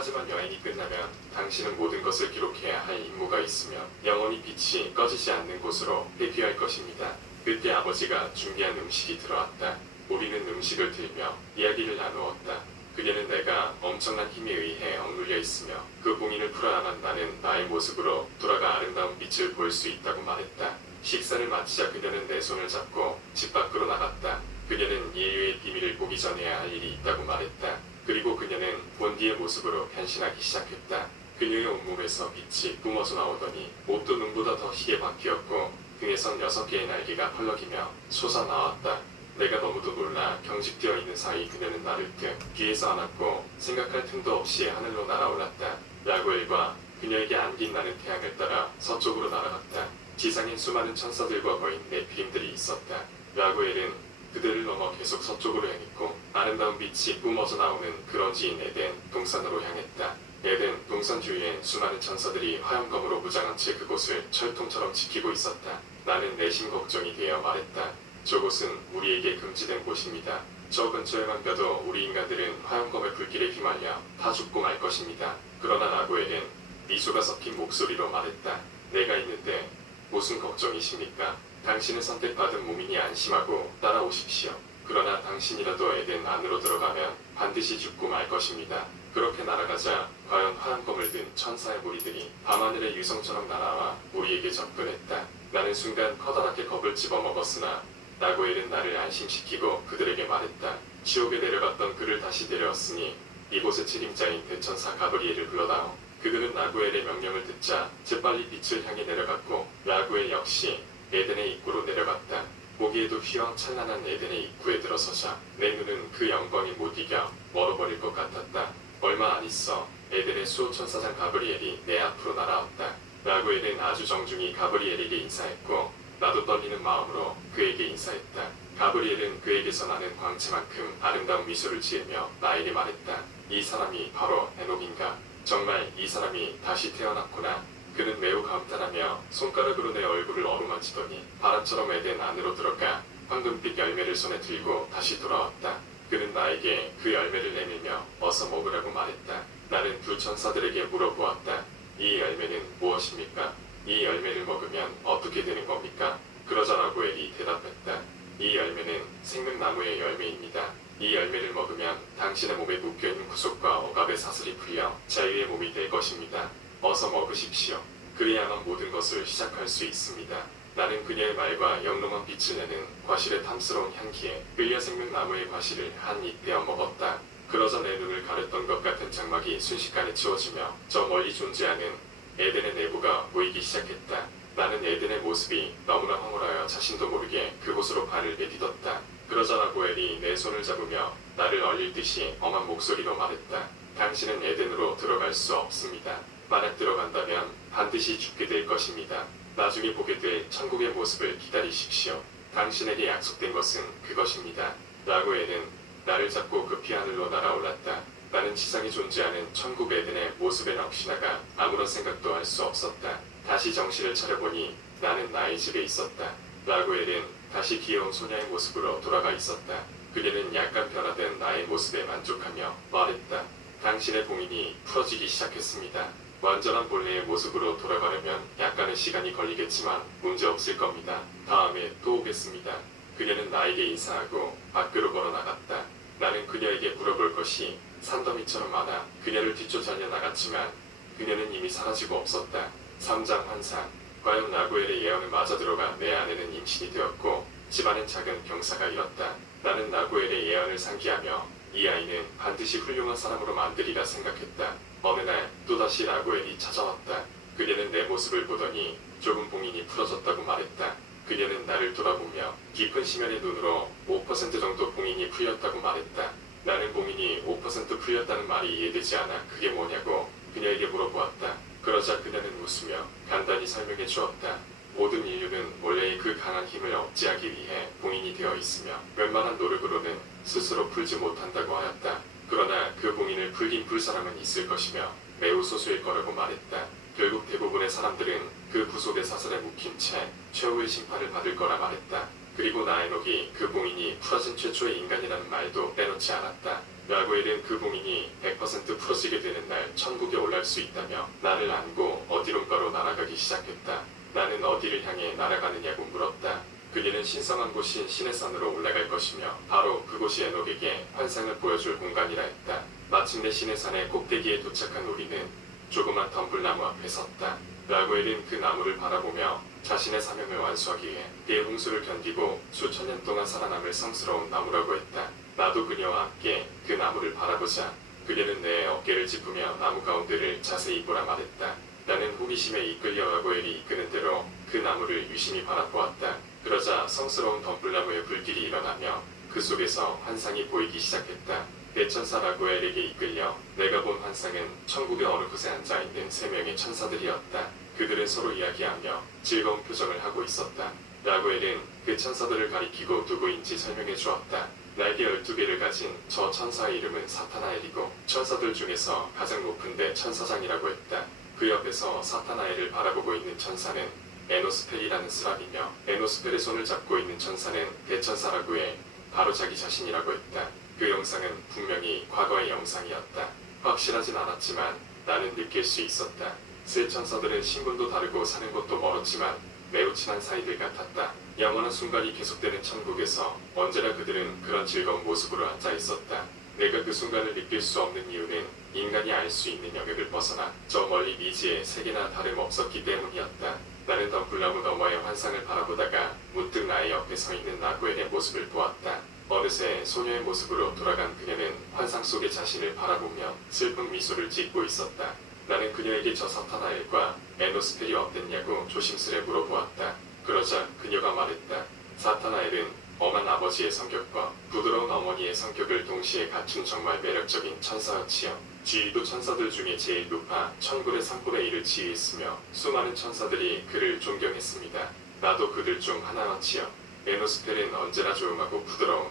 하지만 여행이 끝나면 당신은 모든 것을 기록해야 할 임무가 있으며 영원히 빛이 꺼지지 않는 곳으로 회귀할 것입니다. 그때 아버지가 준비한 음식이 들어왔다. 우리는 음식을 들며 이야기를 나누었다. 그녀는 내가 엄청난 힘에 의해 억눌려 있으며 그 봉인을 풀어야만 나는 나의 모습으로 돌아가 아름다운 빛을 볼 수 있다고 말했다. 식사를 마치자 그녀는 내 손을 잡고 집 밖으로 나갔다. 그녀는 인류의 비밀을 보기 전해야 할 일이 있다고 말했다. 그리고 그녀는 본디의 모습으로 변신하기 시작했다. 그녀의 온몸에서 빛이 뿜어져 나오더니 옷도 눈보다 더 희게 바뀌었고 등에선 6개의 날개가 펄럭이며 솟아나왔다. 내가 너무도 놀라 경직되어 있는 사이 그녀는 나를 등 뒤에서 안았고 생각할 틈도 없이 하늘로 날아올랐다. 라구엘과 그녀에게 안긴 나는 태양을 따라 서쪽으로 날아갔다. 지상엔 수많은 천사들과 거인 네피림들이 있었다. 라구엘은 그들을 넘어 계속 서쪽으로 향했고 아름다운 빛이 뿜어져 나오는 그런지인 에덴 동산으로 향했다. 에덴 동산 주위엔 수많은 천사들이 화염검으로 무장한 채 그곳을 철통처럼 지키고 있었다. 나는 내심 걱정이 되어 말했다. 저곳은 우리에게 금지된 곳입니다. 저 근처에만 가도 우리 인간들은 화염검의 불길에 휘말려 다 죽고 말 것입니다. 그러나 라구엘은 미소가 섞인 목소리로 말했다. 내가 있는데 무슨 걱정이십니까? 당신은 선택받은 무민이 안심하고 따라오십시오. 그러나 당신이라도 에덴 안으로 들어가면 반드시 죽고 말 것입니다. 그렇게 날아가자 과연 화염검을 든 천사의 무리들이 밤하늘의 유성처럼 날아와 우리에게 접근했다. 나는 순간 커다랗게 겁을 집어먹었으나 라구엘은 나를 안심시키고 그들에게 말했다. 지옥에 내려갔던 그를 다시 데려왔으니 이곳의 책임자인 대천사 가브리엘을 불러다오. 그들은 라구엘의 명령을 듣자 재빨리 빛을 향해 내려갔고 라구엘 역시 에덴의 입구로 내려갔다. 보기에도 휘황찬란한 에덴의 입구에 들어서자 내 눈은 그 영광이 못 이겨 멀어버릴 것 같았다. 얼마 안 있어 에덴의 수호천사장 가브리엘이 내 앞으로 날아왔다. 라구엘은 아주 정중히 가브리엘에게 인사했고 나도 떨리는 마음으로 그에게 인사했다. 가브리엘은 그에게서 나는 광채만큼 아름다운 미소를 지으며 나에게 말했다. 이 사람이 바로 에녹인가? 정말 이 사람이 다시 태어났구나. 그는 매우 감탄하며 손가락으로 내 얼굴을 어루만지더니 바람처럼 에덴 안으로 들어가 황금빛 열매를 손에 들고 다시 돌아왔다. 그는 나에게 그 열매를 내밀며 어서 먹으라고 말했다. 나는 두 천사들에게 물어보았다. 이 열매는 무엇입니까? 이 열매를 먹으면 어떻게 되는 겁니까? 그러자 라구엘이 대답했다. 이 열매는 생명나무의 열매입니다. 이 열매를 먹으면 당신의 몸에 묶여있는 구속과 억압의 사슬이 풀려 자유의 몸이 될 것입니다. 어서 먹으십시오. 그래야만 모든 것을 시작할 수 있습니다. 나는 그녀의 말과 영롱한 빛을 내는 과실의 탐스러운 향기에 끌려 생명나무의 과실을 한 입 베어 먹었다. 그러자 내 눈을 가렸던 것 같은 장막이 순식간에 치워지며 저 멀리 존재하는 에덴의 내부가 보이기 시작했다. 나는 에덴의 모습이 너무나 황홀하여 자신도 모르게 그곳으로 발을 내딛었다. 그러자 라구엘이 내 손을 잡으며 나를 얼릴 듯이 엄한 목소리로 말했다. 당신은 에덴으로 들어갈 수 없습니다. 만약 들어간다면 반드시 죽게 될 것입니다. 나중에 보게 될 천국의 모습을 기다리십시오. 당신에게 약속된 것은 그것입니다. 라구엘은 나를 잡고 급히 하늘로 날아올랐다. 나는 지상에 존재하는 천국 에덴의 모습에 넋이나가 아무런 생각도 할 수 없었다. 다시 정신을 차려보니 나는 나의 집에 있었다. 라구엘은 다시 귀여운 소녀의 모습으로 돌아가 있었다. 그녀는 약간 변화된 나의 모습에 만족하며 말했다. 당신의 봉인이 풀어지기 시작했습니다. 완전한 본래의 모습으로 돌아가려면 약간의 시간이 걸리겠지만 문제없을 겁니다. 다음에 또 오겠습니다. 그녀는 나에게 인사하고 밖으로 걸어 나갔다. 나는 그녀에게 물어볼 것이 산더미처럼 많아 그녀를 뒤쫓아 나갔지만 그녀는 이미 사라지고 없었다. 3장 환상. 과연 라구엘의 예언을 맞아 들어가 내 아내는 임신이 되었고 집안엔 작은 병사가 일었다. 나는 라구엘의 예언을 상기하며 이 아이는 반드시 훌륭한 사람으로 만들리라 생각했다. 어느 날 또다시 라구엘이 찾아왔다. 그녀는 내 모습을 보더니 조금 봉인이 풀어졌다고 말했다. 그녀는 나를 돌아보며 깊은 심연의 눈으로 5% 정도 봉인이 풀렸다고 말했다. 나는 봉인이 5% 풀렸다는 말이 이해되지 않아 그게 뭐냐고 그녀에게 물어보았다. 그러자 그녀는 웃으며 간단히 설명해 주었다. 모든 인류는 원래의 그 강한 힘을 억제하기 위해 봉인이 되어 있으며 웬만한 노력으로는 스스로 풀지 못한다고 하였다. 그러나 그 봉인을 풀긴 풀 사람은 있을 것이며 매우 소수일 거라고 말했다. 결국 대부분의 사람들은 그 구속의 사슬에 묶인 채 최후의 심판을 받을 거라 말했다. 그리고 나 에녹이 그 봉인이 풀어진 최초의 인간이라는 말도 빼놓지 않았다. 라구엘은 그 봉인이 100% 풀어지게 되는 날 천국에 올라갈 수 있다며 나를 안고 어디론가로 날아가기 시작했다. 나는 어디를 향해 날아가느냐고 물었다. 그녀는 신성한 곳인 신의 산으로 올라갈 것이며 바로 그곳이 에녹에게 환상을 보여줄 공간이라 했다. 마침내 신의 산의 꼭대기에 도착한 우리는 조그만 덤불나무 앞에 섰다. 라구엘은 그 나무를 바라보며 자신의 사명을 완수하기 위해 대홍수를 견디고 수천 년 동안 살아남을 성스러운 나무라고 했다. 나도 그녀와 함께 그 나무를 바라보자. 그녀는 내 어깨를 짚으며 나무 가운데를 자세히 보라 말했다. 나는 호기심에 이끌려 라구엘이 이끄는 대로 그 나무를 유심히 바라보았다. 그러자 성스러운 덤불나무의 불길이 일어나며 그 속에서 환상이 보이기 시작했다. 대천사 라구엘에게 이끌려 내가 본 환상은 천국의 어느 곳에 앉아있는 3명의 천사들이었다. 그들은 서로 이야기하며 즐거운 표정을 하고 있었다. 라구엘은 그 천사들을 가리키고 누구인지 설명해 주었다. 날개 12개를 가진 저 천사의 이름은 사타나엘이고 천사들 중에서 가장 높은데 천사장이라고 했다. 그 옆에서 사타나엘을 바라보고 있는 천사는 에노스펠이라는 스랍이며 에노스펠의 손을 잡고 있는 천사는 대천사 라구엘, 바로 자기 자신이라고 했다. 그 영상은 분명히 과거의 영상이었다. 확실하진 않았지만 나는 느낄 수 있었다. 세 천사들은 신분도 다르고 사는 곳도 멀었지만 매우 친한 사이들 같았다. 영원한 순간이 계속되는 천국에서 언제나 그들은 그런 즐거운 모습으로 앉아 있었다. 내가 그 순간을 느낄 수 없는 이유는 인간이 알 수 있는 영역을 벗어나 저 멀리 미지의 세계나 다름없었기 때문이었다. 나는 덤불나무 너머의 환상을 바라보다가 문득 나의 옆에 서 있는 라구엘의 모습을 보았다. 어느새 소녀의 모습으로 돌아간 그녀는 환상 속의 자신을 바라보며 슬픈 미소를 짓고 있었다. 나는 그녀에게 저 사타나엘과 에노스펠이 어땠냐고 조심스레 물어보았다. 그러자 그녀가 말했다. 사타나엘은 엄한 아버지의 성격과 부드러운 어머니의 성격을 동시에 갖춘 정말 매력적인 천사였지요. 지위도 천사들 중에 제일 높아 천군의 3분의 1을 지휘했으며 수많은 천사들이 그를 존경했습니다. 나도 그들 중 하나였지요. 에노스펠은 언제나 조용하고 부드러운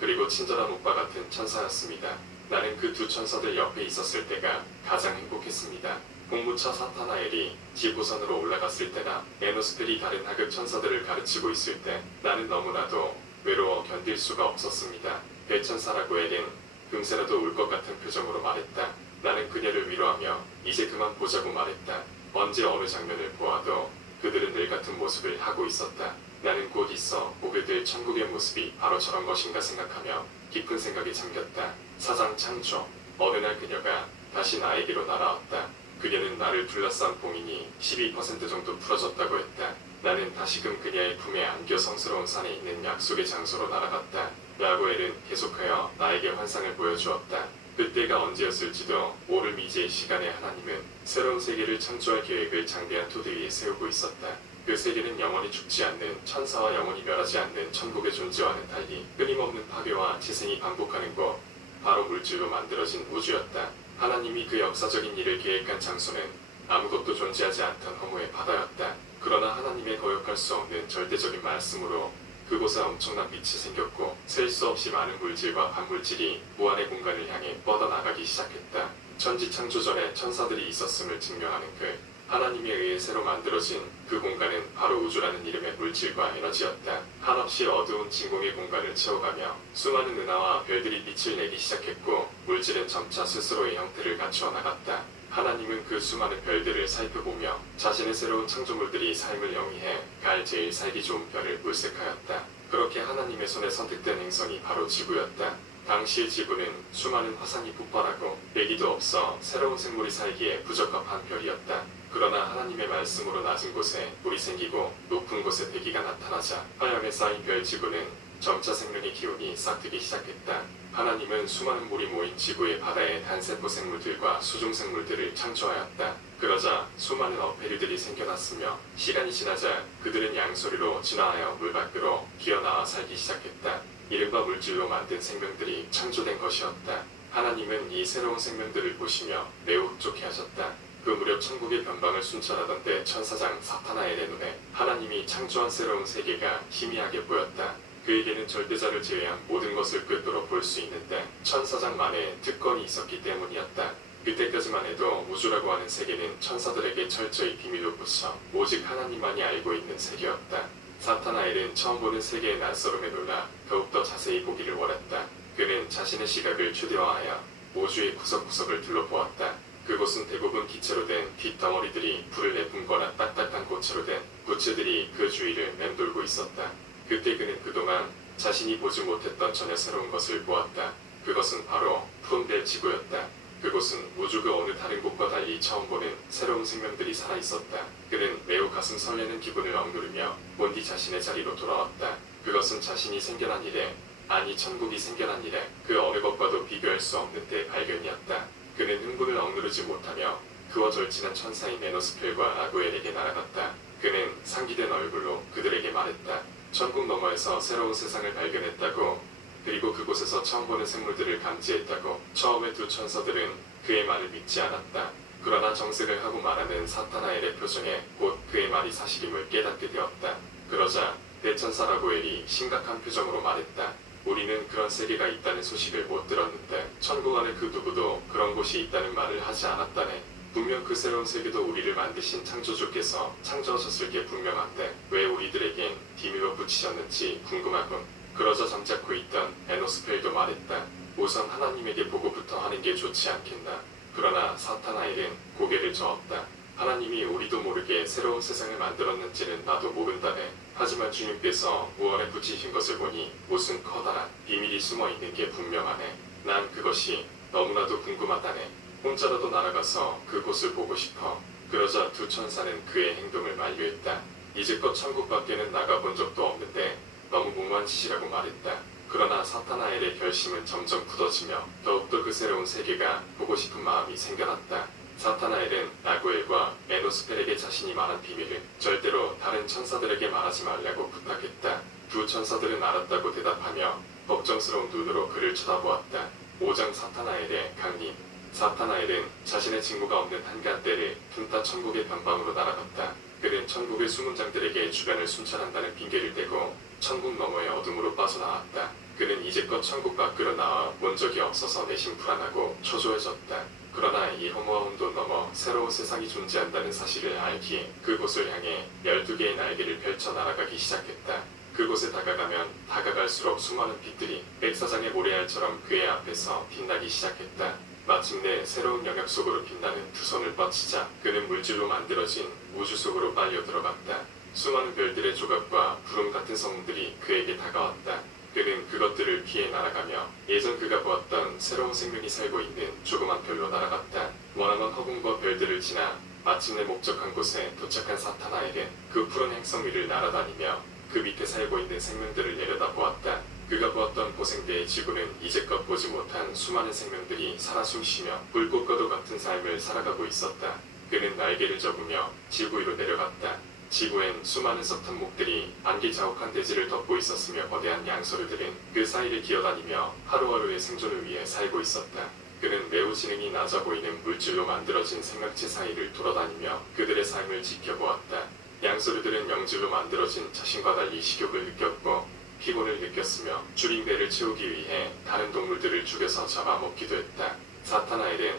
그리고 친절한 오빠 같은 천사였습니다. 나는 그 두 천사들 옆에 있었을 때가 가장 행복했습니다. 공무차 사타나엘이 지보선으로 올라갔을 때나 에노스펠이 다른 하급 천사들을 가르치고 있을 때 나는 너무나도 외로워 견딜 수가 없었습니다. 대천사 라구엘은 금세라도 울 것 같은 표정으로 말했다. 나는 그녀를 위로하며 이제 그만 보자고 말했다. 언제 어느 장면을 보아도 그들은 늘 같은 모습을 하고 있었다. 나는 곧 있어 보게 될 천국의 모습이 바로 저런 것인가 생각하며 깊은 생각에 잠겼다. 사장 창조. 어느 날 그녀가 다시 나에게로 날아왔다. 그녀는 나를 둘러싼 봉인이 12% 정도 풀어졌다고 했다. 나는 다시금 그녀의 품에 안겨 성스러운 산에 있는 약속의 장소로 날아갔다. 라구엘은 계속하여 나에게 환상을 보여주었다. 그때가 언제였을지도 모를 미지의 시간에 하나님은 새로운 세계를 창조할 계획을 장대한 토대 위에 세우고 있었다. 그 세계는 영원히 죽지 않는 천사와 영원히 멸하지 않는 천국의 존재와는 달리 끊임없는 파괴와 재생이 반복하는 곳, 바로 물질로 만들어진 우주였다. 하나님이 그 역사적인 일을 계획한 장소는 아무것도 존재하지 않던 허무의 바다였다. 그러나 하나님의 거역할 수 없는 절대적인 말씀으로 그곳에 엄청난 빛이 생겼고 셀 수 없이 많은 물질과 반물질이 무한의 공간을 향해 뻗어나가기 시작했다. 천지창조 전에 천사들이 있었음을 증명하는 글. 하나님에 의해 새로 만들어진 그 공간은 바로 우주라는 이름의 물질과 에너지였다. 한없이 어두운 진공의 공간을 채워가며 수많은 은하와 별들이 빛을 내기 시작했고 물질은 점차 스스로의 형태를 갖추어 나갔다. 하나님은 그 수많은 별들을 살펴보며 자신의 새로운 창조물들이 삶을 영위해 갈 제일 살기 좋은 별을 물색하였다. 그렇게 하나님의 손에 선택된 행성이 바로 지구였다. 당시의 지구는 수많은 화산이 폭발하고 대기도 없어 새로운 생물이 살기에 부적합한 별이었다. 그러나 하나님의 말씀으로 낮은 곳에 물이 생기고 높은 곳에 대기가 나타나자 화염에 쌓인 별 지구는 점차 생명의 기운이 싹트기 시작했다. 하나님은 수많은 물이 모인 지구의 바다에 단세포 생물들과 수중 생물들을 창조하였다. 그러자 수많은 어패류들이 생겨났으며 시간이 지나자 그들은 양소리로 진화하여 물 밖으로 기어나와 살기 시작했다. 이른바 물질로 만든 생명들이 창조된 것이었다. 하나님은 이 새로운 생명들을 보시며 매우 흡족해하셨다. 그 무렵 천국의 변방을 순찰하던 때 천사장 사타나엘의 눈에 하나님이 창조한 새로운 세계가 희미하게 보였다. 그에게는 절대자를 제외한 모든 것을 끝으로 볼 수 있는데 천사장만의 특권이 있었기 때문이었다. 그때까지만 해도 우주라고 하는 세계는 천사들에게 철저히 비밀로 붙여 오직 하나님만이 알고 있는 세계였다. 사타나엘은 처음 보는 세계의 낯설음에 놀라 더욱더 자세히 보기를 원했다. 그는 자신의 시각을 최대화하여 우주의 구석구석을 둘러보았다. 그곳은 대부분 기체로 된 뒷덩어리들이 불을 내뿜거나 딱딱한 고체로 된 구체들이 그 주위를 맴돌고 있었다. 그때 그는 그동안 자신이 보지 못했던 전혀 새로운 것을 보았다. 그것은 바로 푸른별 지구였다. 그곳은 우주 그 어느 다른 곳과 달리 처음 보는 새로운 생명들이 살아있었다. 그는 매우 가슴 설레는 기분을 억누르며 몬디 자신의 자리로 돌아왔다. 그것은 자신이 생겨난 이래, 아니 천국이 생겨난 이래 그 어느 것과도 비교할 수 없는 대발견이었다. 그는 흥분을 억누르지 못하며 그와 절친한 천사인 메노스펠과 아구엘에게 날아갔다. 그는 상기된 얼굴로 그들에게 말했다. 천국 너머에서 새로운 세상을 발견했다고, 그리고 그곳에서 처음 보는 생물들을 감지했다고. 처음에 두 천사들은 그의 말을 믿지 않았다. 그러나 정색을 하고 말하는 사타나엘의 표정에 곧 그의 말이 사실임을 깨닫게 되었다. 그러자 대천사 라구엘이 심각한 표정으로 말했다. 우리는 그런 세계가 있다는 소식을 못 들었는데 천국 안에 그 누구도 그런 곳이 있다는 말을 하지 않았다네. 분명 그 새로운 세계도 우리를 만드신 창조주께서 창조하셨을 게 분명한데 왜 우리들에겐 비밀로 붙이셨는지 궁금하군. 그러자 잠자코 있던 에노스펠도 말했다. 우선 하나님에게 보고부터 하는 게 좋지 않겠나. 그러나 사타나엘은 고개를 저었다. 하나님이 우리도 모르게 새로운 세상을 만들었는지는 나도 모른다네. 하지만 주님께서 무언에 붙이신 것을 보니 무슨 커다란 비밀이 숨어 있는 게 분명하네. 난 그것이 너무나도 궁금하다네. 혼자라도 날아가서 그곳을 보고 싶어. 그러자 두 천사는 그의 행동을 만류했다. 이제껏 천국 밖에는 나가본 적도 없는데 너무 무모한 짓이라고 말했다. 그러나 사타나엘의 결심은 점점 굳어지며 더욱더 그 새로운 세계가 보고 싶은 마음이 생겨났다. 사타나엘은 라구엘과 메노스펠에게 자신이 말한 비밀을 절대로 다른 천사들에게 말하지 말라고 부탁했다. 두 천사들은 알았다고 대답하며 걱정스러운 눈으로 그를 쳐다보았다. 5장 사타나엘의 강림. 사타나엘은 자신의 직무가 없는 한간때를 틈타 천국의 변방으로 날아갔다. 그는 천국의 수문장들에게 주변을 순찰한다는 핑계를 대고 천국 너머의 어둠으로 빠져나왔다. 그는 이제껏 천국 밖으로 나와 본 적이 없어서 내심 불안하고 초조해졌다. 그러나 이 허무와 혼돈 넘어 새로운 세상이 존재한다는 사실을 알기에 그곳을 향해 12개의 날개를 펼쳐 날아가기 시작했다. 그곳에 다가가면 다가갈수록 수많은 빛들이 백사장의 모래알처럼 그의 앞에서 빛나기 시작했다. 마침내 새로운 영역 속으로 빛나는 두 손을 뻗치자 그는 물질로 만들어진 우주 속으로 빨려 들어갔다. 수많은 별들의 조각과 구름 같은 성들이 그에게 다가왔다. 그는 그것들을 피해 날아가며 예전 그가 보았던 새로운 생명이 살고 있는 조그만 별로 날아갔다. 원하는 허공과 별들을 지나 마침내 목적한 곳에 도착한 사타나엘은 그 푸른 행성 위를 날아다니며 그 밑에 살고 있는 생명들을 내려다보았다. 그가 보았던 고생대의 지구는 이제껏 보지 못한 수많은 생명들이 살아 숨쉬며 불꽃과도 같은 삶을 살아가고 있었다. 그는 날개를 접으며 지구 위로 내려갔다. 지구엔 수많은 석탄목들이 안개 자욱한 대지를 덮고 있었으며 거대한 양서류들은 그 사이를 기어다니며 하루하루의 생존을 위해 살고 있었다. 그는 매우 지능이 낮아 보이는 물질로 만들어진 생명체 사이를 돌아다니며 그들의 삶을 지켜보았다. 양서류들은 영질로 만들어진 자신과 달리 식욕을 느꼈고 피곤을 느꼈으며 줄인 배를 채우기 위해 다른 동물들을 죽여서 잡아먹기도 했다. 사타나엘은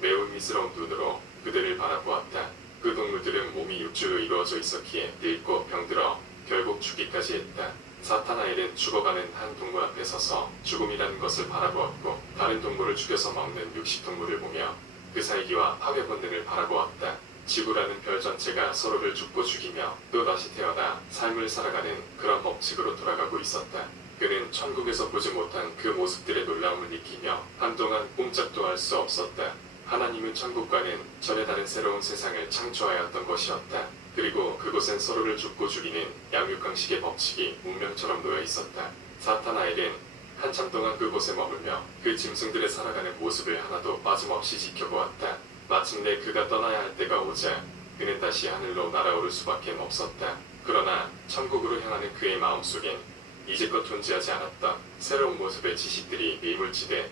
매우 미스러운 눈으로 그들을 바라보았다. 그 동물들은 몸이 육주로 이루어져 있었기에 늙고 병들어 결국 죽기까지 했다. 사타나엘은 죽어가는 한 동물 앞에 서서 죽음이라는 것을 바라보았고 다른 동물을 죽여서 먹는 육식동물을 보며 그 살기와 파괴 본능을 바라보았다. 지구라는 별 전체가 서로를 죽고 죽이며 또다시 태어나 삶을 살아가는 그런 법칙으로 돌아가고 있었다. 그는 천국에서 보지 못한 그 모습들의 놀라움을 느끼며 한동안 꼼짝도 할 수 없었다. 하나님은 천국과는 전혀 다른 새로운 세상을 창조하였던 것이었다. 그리고 그곳엔 서로를 죽고 죽이는 양육강식의 법칙이 운명처럼 놓여 있었다. 사타나엘은 한참 동안 그곳에 머물며 그 짐승들의 살아가는 모습을 하나도 빠짐없이 지켜보았다. 마침내 그가 떠나야 할 때가 오자 그는 다시 하늘로 날아오를 수밖에 없었다. 그러나 천국으로 향하는 그의 마음속엔 이제껏 존재하지 않았던 새로운 모습의 지식들이 밀물지대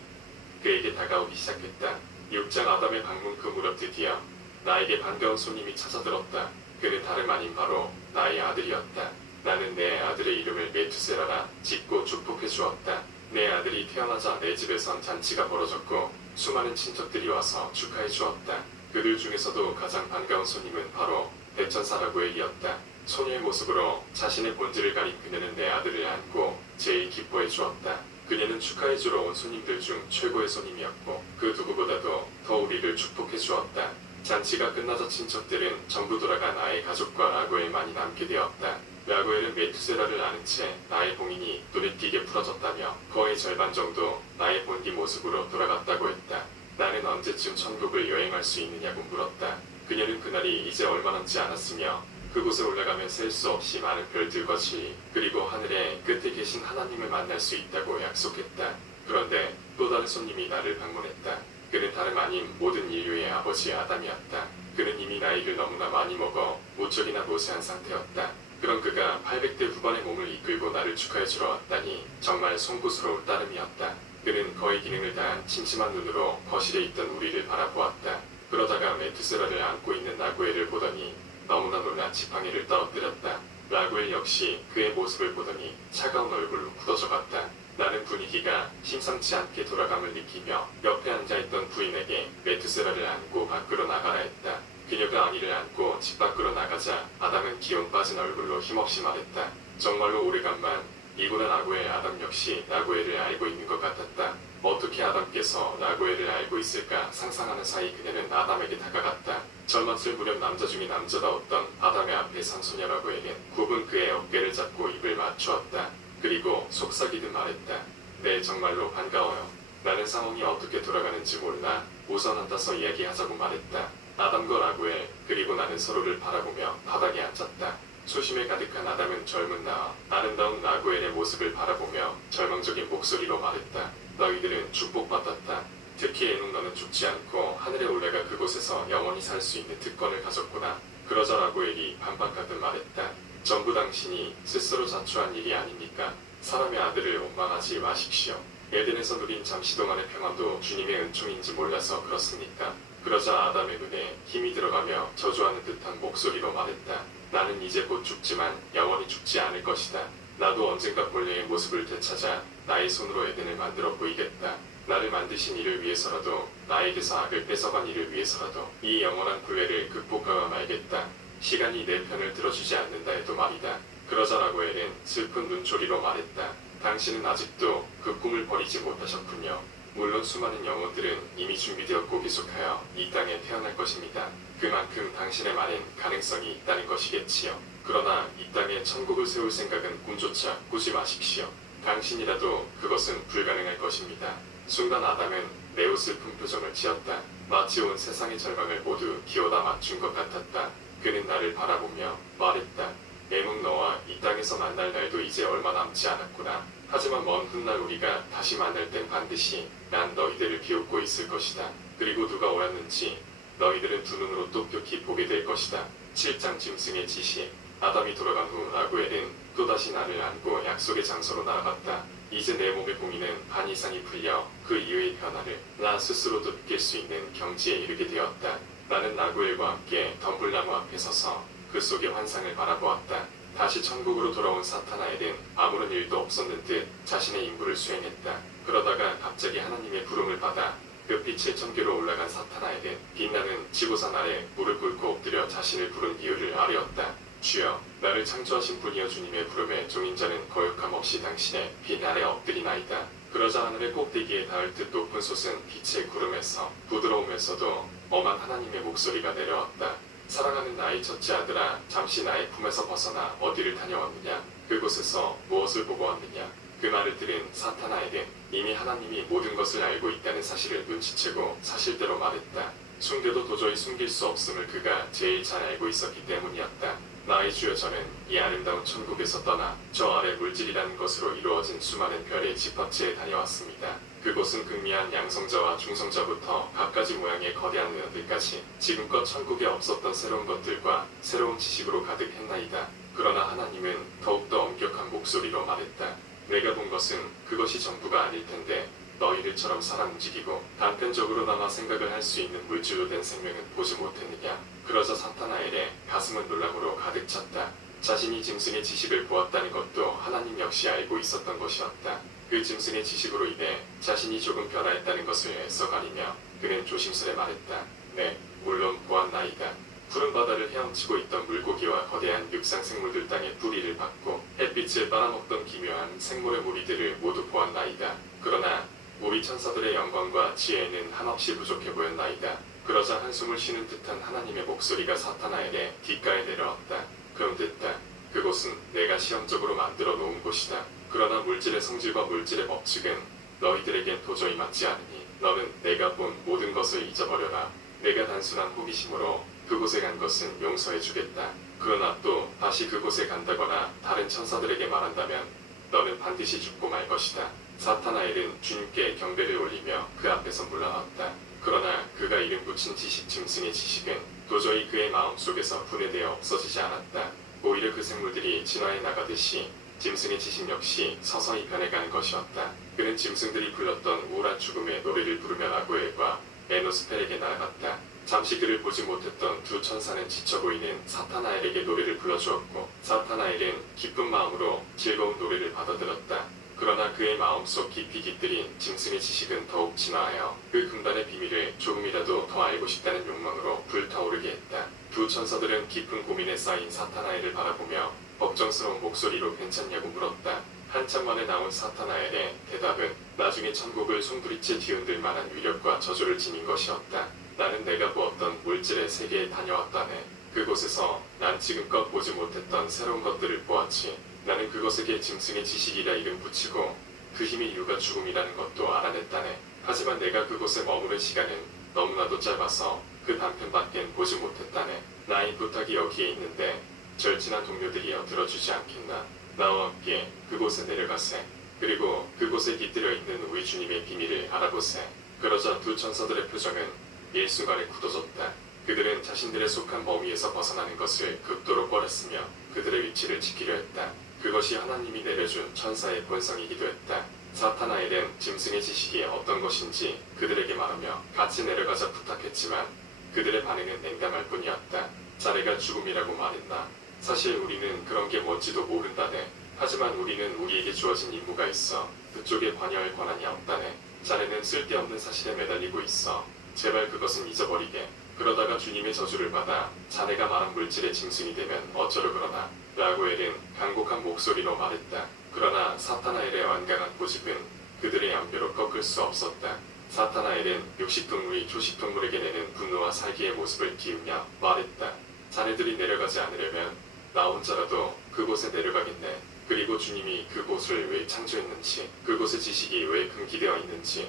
그에게 다가오기 시작했다. 6장 아담의 방문 그 무렵 드디어 나에게 반가운 손님이 찾아들었다. 그는 다름 아닌 바로 나의 아들이었다. 나는 내 아들의 이름을 메투세라라 짓고 축복해 주었다. 내 아들이 태어나자 내 집에선 잔치가 벌어졌고 수많은 친척들이 와서 축하해 주었다. 그들 중에서도 가장 반가운 손님은 바로 대천사 라구엘이었다. 소녀의 모습으로 자신의 본질을 가린 그녀는 내 아들을 안고 제일 기뻐해 주었다. 그녀는 축하해 주러 온 손님들 중 최고의 손님이었고 그 누구보다도 더 우리를 축복해 주었다. 잔치가 끝나자 친척들은 전부 돌아가 나의 가족과 라구엘만이 남게 되었다. 라구엘은 메투세라를 아는 채 나의 봉인이 눈에 띄게 풀어졌다며 거의 절반 정도 나의 본디 모습으로 돌아갔다고 했다. 나는 언제쯤 천국을 여행할 수 있느냐고 물었다. 그녀는 그날이 이제 얼마 남지 않았으며 그곳에 올라가면 셀 수 없이 많은 별들과 지 그리고 하늘의 끝에 계신 하나님을 만날 수 있다고 약속했다. 그런데 또 다른 손님이 나를 방문했다. 그는 다름 아닌 모든 인류의 아버지 아담이었다. 그는 이미 나이를 너무나 많이 먹어 무척이나 노쇠한 상태였다. 그런 그가 800대 후반의 몸을 이끌고 나를 축하해주러 왔다니 정말 송구스러울 따름이었다. 그는 거의 기능을 다한 침침한 눈으로 거실에 있던 우리를 바라보았다. 그러다가 메투세라를 안고 있는 라구엘을 보더니 너무나 놀라 지팡이를 떨어뜨렸다. 라구엘 역시 그의 모습을 보더니 차가운 얼굴로 굳어져 갔다. 나는 분위기가 심상치 않게 돌아감을 느끼며 옆에 앉아있던 부인에게 메투세라를 안고 밖으로 나가라 했다. 그녀가 아기를 안고 집 밖으로 나가자 아담은 기운 빠진 얼굴로 힘없이 말했다. 정말로 오래간만 이구나. 라구엘. 아담 역시 라구엘을 알고 있는 것 같았다. 어떻게 아담께서 라구엘을 알고 있을까 상상하는 사이 그녀는 아담에게 다가갔다. 젊었을 무렵 남자 중에 남자다웠던 아담의 앞에 선 소녀 라구엘은 굽은 그의 어깨를 잡고 입을 맞추었다. 그리고 속삭이듯 말했다. 네, 정말로 반가워요. 나는 상황이 어떻게 돌아가는지 몰라 우선 앉아서 이야기하자고 말했다. 아담과 라구엘 그리고 나는 서로를 바라보며 바닥에 앉았다. 소심에 가득한 아담은 젊은 나와 아름다운 라구엘의 모습을 바라보며 절망적인 목소리로 말했다. 너희들은 축복받았다. 특히 에녹 너는 죽지 않고 하늘에 올라가 그곳에서 영원히 살 수 있는 특권을 가졌구나. 그러자 라구엘이 반박하듯 말했다. 전부 당신이 스스로 자초한 일이 아닙니까? 사람의 아들을 원망하지 마십시오. 에덴에서 누린 잠시 동안의 평안도 주님의 은총인지 몰라서 그렇습니까? 그러자 아담의 눈에 힘이 들어가며 저주하는 듯한 목소리로 말했다. 나는 이제 곧 죽지만 영원히 죽지 않을 것이다. 나도 언젠가 본래의 모습을 되찾아 나의 손으로 에덴을 만들어 보이겠다. 나를 만드신 이를 위해서라도 나에게서 악을 뺏어간 이를 위해서라도 이 영원한 불회를 극복하고 말겠다. 시간이 내 편을 들어주지 않는다 해도 말이다. 그러자 라구엘은 슬픈 눈초리로 말했다. 당신은 아직도 그 꿈을 버리지 못하셨군요. 물론 수많은 영혼들은 이미 준비되었고 계속하여 이 땅에 태어날 것입니다. 그만큼 당신의 말엔 가능성이 있다는 것이겠지요. 그러나 이 땅에 천국을 세울 생각은 꿈조차 꾸지 마십시오. 당신이라도 그것은 불가능할 것입니다. 순간 아담은 매우 슬픈 표정을 지었다. 마치 온 세상의 절망을 모두 기어다 맞춘 것 같았다. 그는 나를 바라보며 말했다. 에녹 너와 이 땅에서 만날 날도 이제 얼마 남지 않았구나. 하지만 먼 훗날 우리가 다시 만날 땐 반드시 난 너희들을 비웃고 있을 것이다. 그리고 누가 옳았는지 너희들은 두 눈으로 똑똑히 보게 될 것이다. 7장 짐승의 지시. 아담이 돌아간 후 라구엘은 또다시 나를 안고 약속의 장소로 나아갔다. 이제 내 몸의 봉인은 반 이상이 풀려 그 이후의 변화를 나 스스로도 느낄 수 있는 경지에 이르게 되었다. 나는 라구엘과 함께 덤불나무 앞에 서서 그 속의 환상을 바라보았다. 다시 천국으로 돌아온 사타나엘은 아무런 일도 없었는 듯 자신의 임무를 수행했다. 그러다가 갑자기 하나님의 부름을 받아 그 빛의 천계로 올라간 사타나엘은 빛나는 지고산 아래 무릎 꿇고 엎드려 자신을 부른 이유를 아뢰었다. 주여, 나를 창조하신 분이여 주님의 부름에 종인 자는 거역함 없이 당신의 빛 아래 엎드리나이다. 그러자 하늘의 꼭대기에 닿을 듯 높은 솟은 빛의 구름에서 부드러우면서도 엄한 하나님의 목소리가 내려왔다. 사랑하는 나의 첫째 아들아, 잠시 나의 품에서 벗어나 어디를 다녀왔느냐? 그곳에서 무엇을 보고 왔느냐? 그 말을 들은 사타나엘은 이미 하나님이 모든 것을 알고 있다는 사실을 눈치채고 사실대로 말했다. 숨겨도 도저히 숨길 수 없음을 그가 제일 잘 알고 있었기 때문이었다. 나의 주여, 저는 이 아름다운 천국에서 떠나 저 아래 물질이라는 것으로 이루어진 수많은 별의 집합체에 다녀왔습니다. 그곳은 극미한 양성자와 중성자부터 갖가지 모양의 거대한 은하들까지 지금껏 천국에 없었던 새로운 것들과 새로운 지식으로 가득했나이다. 그러나 하나님은 더욱더 엄격한 목소리로 말했다. 내가 본 것은 그것이 전부가 아닐 텐데 너희들처럼 살아 움직이고 단편적으로나마 생각을 할 수 있는 물질로 된 생명은 보지 못했느냐. 그러자 사타나엘의 가슴은 놀람으로 가득 찼다. 자신이 짐승의 지식을 보았다는 것도 하나님 역시 알고 있었던 것이었다. 그 짐승의 지식으로 인해 자신이 조금 변화했다는 것을 애써 가리며 그는 조심스레 말했다. 네, 물론 보았나이다. 푸른 바다를 헤엄치고 있던 물고기와 거대한 육상 생물들 땅에 뿌리를 박고 햇빛을 빨아먹던 기묘한 생물의 무리들을 모두 보았나이다. 그러나 우리 천사들의 영광과 지혜는 한없이 부족해 보였나이다. 그러자 한숨을 쉬는 듯한 하나님의 목소리가 사타나엘의 귓가에 내려왔다. 그럼 됐다. 그곳은 내가 시험적으로 만들어 놓은 곳이다. 그러나 물질의 성질과 물질의 법칙은 너희들에겐 도저히 맞지 않으니 너는 내가 본 모든 것을 잊어버려라. 내가 단순한 호기심으로 그곳에 간 것은 용서해 주겠다. 그러나 또 다시 그곳에 간다거나 다른 천사들에게 말한다면 너는 반드시 죽고 말 것이다. 사타나엘은 주님께 경배를 올리며 그 앞에서 물러났다. 그러나 그가 이름 붙인 지식 짐승의 지식은 도저히 그의 마음속에서 분해되어 없어지지 않았다. 오히려 그 생물들이 진화해 나가듯이 짐승의 지식 역시 서서히 변해가는 것이었다. 그는 짐승들이 불렀던 우울한 죽음의 노래를 부르며 라구엘과 에노스펠에게 날아갔다. 잠시 그를 보지 못했던 두 천사는 지쳐 보이는 사타나엘에게 노래를 불러주었고 사타나엘은 기쁜 마음으로 즐거운 노래를 받아들었다. 그러나 그의 마음속 깊이 깃들인 짐승의 지식은 더욱 진화하여 그 금단의 비밀을 조금이라도 더 알고 싶다는 욕망으로 불타오르게 했다. 두 천사들은 깊은 고민에 쌓인 사타나엘을 바라보며 걱정스러운 목소리로 괜찮냐고 물었다. 한참 만에 나온 사타나엘의 대답은 나중에 천국을 송두리째 뒤흔들 만한 위력과 저주를 지닌 것이었다. 나는 내가 보았던 물질의 세계에 다녀왔다네. 그곳에서 난 지금껏 보지 못했던 새로운 것들을 보았지. 나는 그것에게 짐승의 지식이라 이름 붙이고 그 힘의 이유가 죽음이라는 것도 알아냈다네. 하지만 내가 그곳에 머무른 시간은 너무나도 짧아서 그 단편밖엔 보지 못했다네. 나의 부탁이 여기에 있는데 절친한 동료들이여 들어주지 않겠나. 나와 함께 그곳에 내려가세. 그리고 그곳에 깃들여 있는 우리 주님의 비밀을 알아보세. 그러자 두 천사들의 표정은 일순간에 굳어졌다. 그들은 자신들의 속한 범위에서 벗어나는 것을 극도로 꺼렸으며 그들의 위치를 지키려 했다. 그것이 하나님이 내려준 천사의 본성이기도 했다. 사타나엘은 짐승의 지식이 어떤 것인지 그들에게 말하며 같이 내려가자 부탁했지만 그들의 반응은 냉담할 뿐이었다. 자네가 죽음이라고 말했나? 사실 우리는 그런 게 뭔지도 모른다네. 하지만 우리는 우리에게 주어진 임무가 있어 그쪽에 관여할 권한이 없다네. 자네는 쓸데없는 사실에 매달리고 있어. 제발 그것은 잊어버리게. 그러다가 주님의 저주를 받아 자네가 말한 물질의 짐승이 되면 어쩌려 그러나. 라구엘은 간곡한 목소리로 말했다. 그러나 사타나엘의 완강한 고집은 그들의 연표로 꺾을 수 없었다. 사타나엘은 육식동물이 초식동물에게 내는 분노와 살기의 모습을 띄우며 말했다. 자네들이 내려가지 않으려면 나 혼자라도 그곳에 내려가겠네. 그리고 주님이 그곳을 왜 창조했는지 그곳의 지식이 왜 금기되어 있는지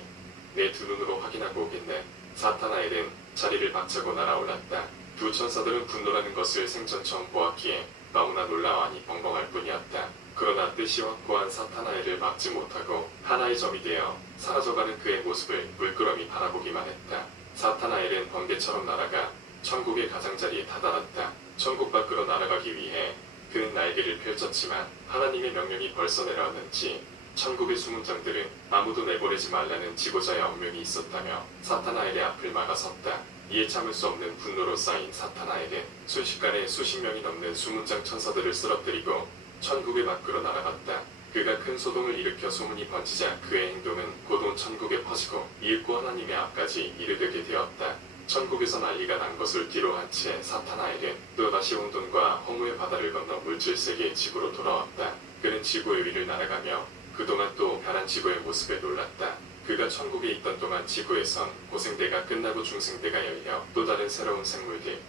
내 두 눈으로 확인하고 오겠네. 사타나엘은 자리를 박차고 날아올랐다. 두 천사들은 분노라는 것을 생전 처음 보았기에 너무나 놀라워하니 벙벙할 뿐이었다. 그러나 뜻이 확고한 사타나엘을 막지 못하고 하나의 점이 되어 사라져가는 그의 모습을 물끄러미 바라보기만 했다. 사타나엘은 번개처럼 날아가 천국의 가장자리에 다다랐다. 천국 밖으로 날아가기 위해 그는 날개를 펼쳤지만 하나님의 명령이 벌써 내려왔는지 천국의 수문장들은 아무도 내보내지 말라는 지고자의 엄명이 있었다며 사타나엘의 앞을 막아섰다. 이에 참을 수 없는 분노로 쌓인 사타나엘은 순식간에 수십 명이 넘는 수문장 천사들을 쓰러뜨리고 천국의 밖으로 날아갔다. 그가 큰 소동을 일으켜 소문이 번지자 그의 행동은 곧 온 천국에 퍼지고 이윽고 하나님의 앞까지 이르게 되었다. 천국에서 난리가 난 것을 뒤로한 채 사타나엘은 또다시 혼돈과 허무의 바다를 건너 물질세계의 지구로 돌아왔다. 그는 지구의 위를 날아가며 그동안 또 변한 지구의 모습에 놀랐다. 그가 천국에 있던 동안 지구에선 고생대가 끝나고 중생대가 열려 또 다른 새로운 생물들,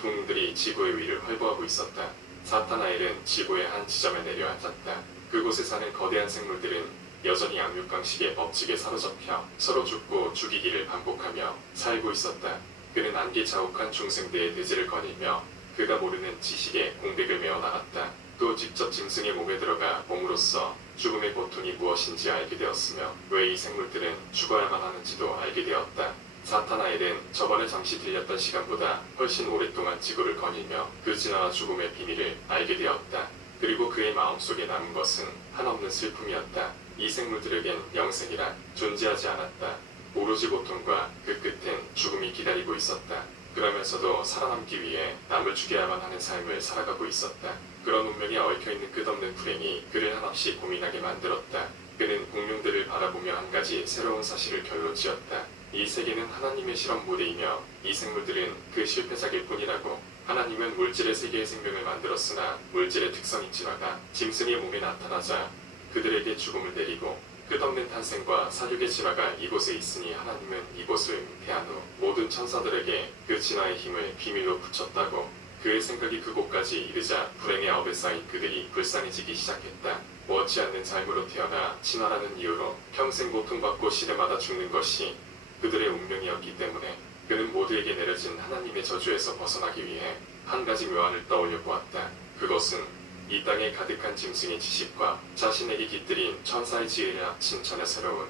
풍들이 지구의 위를 활보하고 있었다. 사타나엘은 지구의 한 지점에 내려앉았다. 그곳에 사는 거대한 생물들은 여전히 양육강식의 법칙에 사로잡혀 서로 죽고 죽이기를 반복하며 살고 있었다. 그는 안개 자욱한 중생대의 대지를 거닐며 그가 모르는 지식의 공백을 메워나갔다. 또 직접 짐승의 몸에 들어가 몸으로써 죽음의 고통이 무엇인지 알게 되었으며 왜 이 생물들은 죽어야만 하는지도 알게 되었다. 사타나엘은 저번에 잠시 들렸던 시간보다 훨씬 오랫동안 지구를 거닐며 그 진화와 죽음의 비밀을 알게 되었다. 그리고 그의 마음속에 남은 것은 한없는 슬픔이었다. 이 생물들에겐 영생이란 존재하지 않았다. 오로지 고통과 그 끝엔 죽음이 기다리고 있었다. 그러면서도 살아남기 위해 남을 죽여야만 하는 삶을 살아가고 있었다. 그런 운명에 얽혀있는 끝없는 불행이 그를 한없이 고민하게 만들었다. 그는 공룡들을 바라보며 한 가지 새로운 사실을 결론지었다. 이 세계는 하나님의 실험 무대이며 이 생물들은 그 실패작일 뿐이라고. 하나님은 물질의 세계의 생명을 만들었으나 물질의 특성인 진화가 짐승의 몸에 나타나자 그들에게 죽음을 내리고 끝없는 탄생과 사륙의 진화가 이곳에 있으니 하나님은 이곳을 은폐한 후 모든 천사들에게 그 진화의 힘을 비밀로 붙였다고. 그의 생각이 그곳까지 이르자 불행의 업에 쌓인 그들이 불쌍해지기 시작했다. 원치 않는 삶으로 태어나 진화라는 이유로 평생 고통받고 시대마다 죽는 것이 그들의 운명이었기 때문에 그는 모두에게 내려진 하나님의 저주에서 벗어나기 위해 한 가지 묘안을 떠올려 보았다. 그것은 이 땅에 가득한 짐승의 지식과 자신에게 깃들인 천사의 지혜를 합친 전혀 새로운,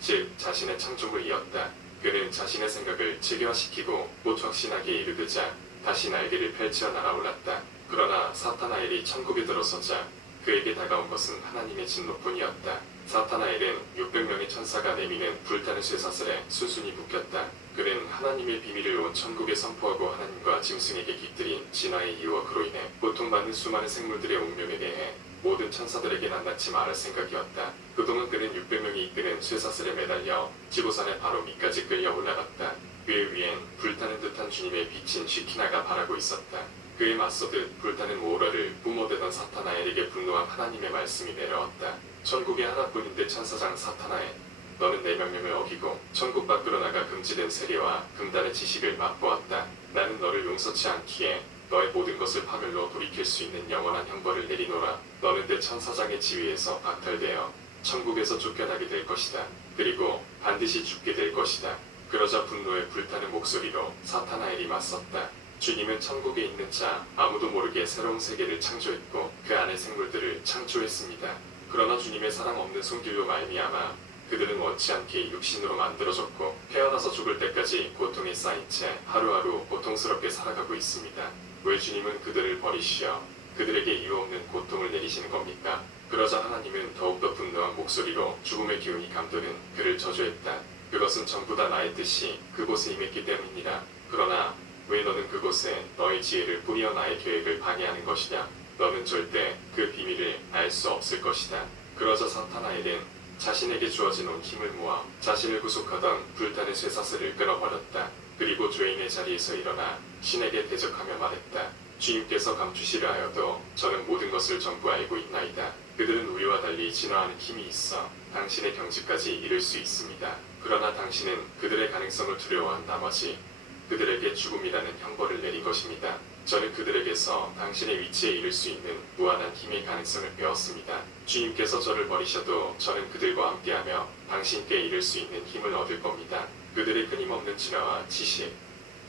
즉 자신의 창조물이었다. 그는 자신의 생각을 체계화시키고 곧 확신하게 이르고자 다시 날개를 펼쳐 날아올랐다. 그러나 사타나엘이 천국에 들어서자 그에게 다가온 것은 하나님의 진노뿐이었다. 사타나엘은 600명의 천사가 내미는 불타는 쇠사슬에 순순히 묶였다. 그는 하나님의 비밀을 온 천국에 선포하고 하나님과 짐승에게 깃들인 진화의 이유와 그로 인해 고통받는 수많은 생물들의 운명에 대해 모든 천사들에게 낱낱이 말할 생각이었다. 그동안 그는 600명이 이끄는 쇠사슬에 매달려 지고산의 바로 밑까지 끌려 올라갔다. 그의 위엔 불타는 듯한 주님의 빛인 쉬키나가 바라고 있었다. 그에 맞서듯 불타는 오라를 뿜어대던 사타나엘에게 분노한 하나님의 말씀이 내려왔다. 천국에 하나뿐인데 천사장 사타나엘, 너는 내 명령을 어기고 천국 밖으로 나가 금지된 세계와 금단의 지식을 맛보았다. 나는 너를 용서치 않기에 너의 모든 것을 파멸로 돌이킬 수 있는 영원한 형벌을 내리노라. 너는 내 천사장의 지위에서 박탈되어 천국에서 쫓겨나게 될 것이다. 그리고 반드시 죽게 될 것이다. 그러자 분노에 불타는 목소리로 사타나엘이 맞섰다. 주님은 천국에 있는 자 아무도 모르게 새로운 세계를 창조했고 그 안의 생물들을 창조했습니다. 그러나 주님의 사랑 없는 손길로 말미암아 그들은 원치 않게 육신으로 만들어졌고 태어나서 죽을 때까지 고통에 쌓인 채 하루하루 고통스럽게 살아가고 있습니다. 왜 주님은 그들을 버리시어 그들에게 이유 없는 고통을 내리시는 겁니까? 그러자 하나님은 더욱더 분노한 목소리로 죽음의 기운이 감도는 그를 저주했다. 그것은 전부 다 나의 뜻이 그곳에 임했기 때문이라. 그러나 왜 너는 그곳에 너의 지혜를 뿌리어 나의 계획을 방해하는 것이냐? 너는 절대 그 비밀을 알 수 없을 것이다. 그러자 사타나엘은 자신에게 주어진 온 힘을 모아 자신을 구속하던 불타는 쇠사슬을 끊어버렸다. 그리고 죄인의 자리에서 일어나 신에게 대적하며 말했다. 주님께서 감추시려 하여도 저는 모든 것을 전부 알고 있나이다. 그들은 우리와 달리 진화하는 힘이 있어 당신의 경지까지 이를 수 있습니다. 그러나 당신은 그들의 가능성을 두려워한 나머지 그들에게 죽음이라는 형벌을 내린 것입니다. 저는 그들에게서 당신의 위치에 이를 수 있는 무한한 힘의 가능성을 배웠습니다. 주님께서 저를 버리셔도 저는 그들과 함께하며 당신께 이를 수 있는 힘을 얻을 겁니다. 그들의 끊임없는 진화와 지식,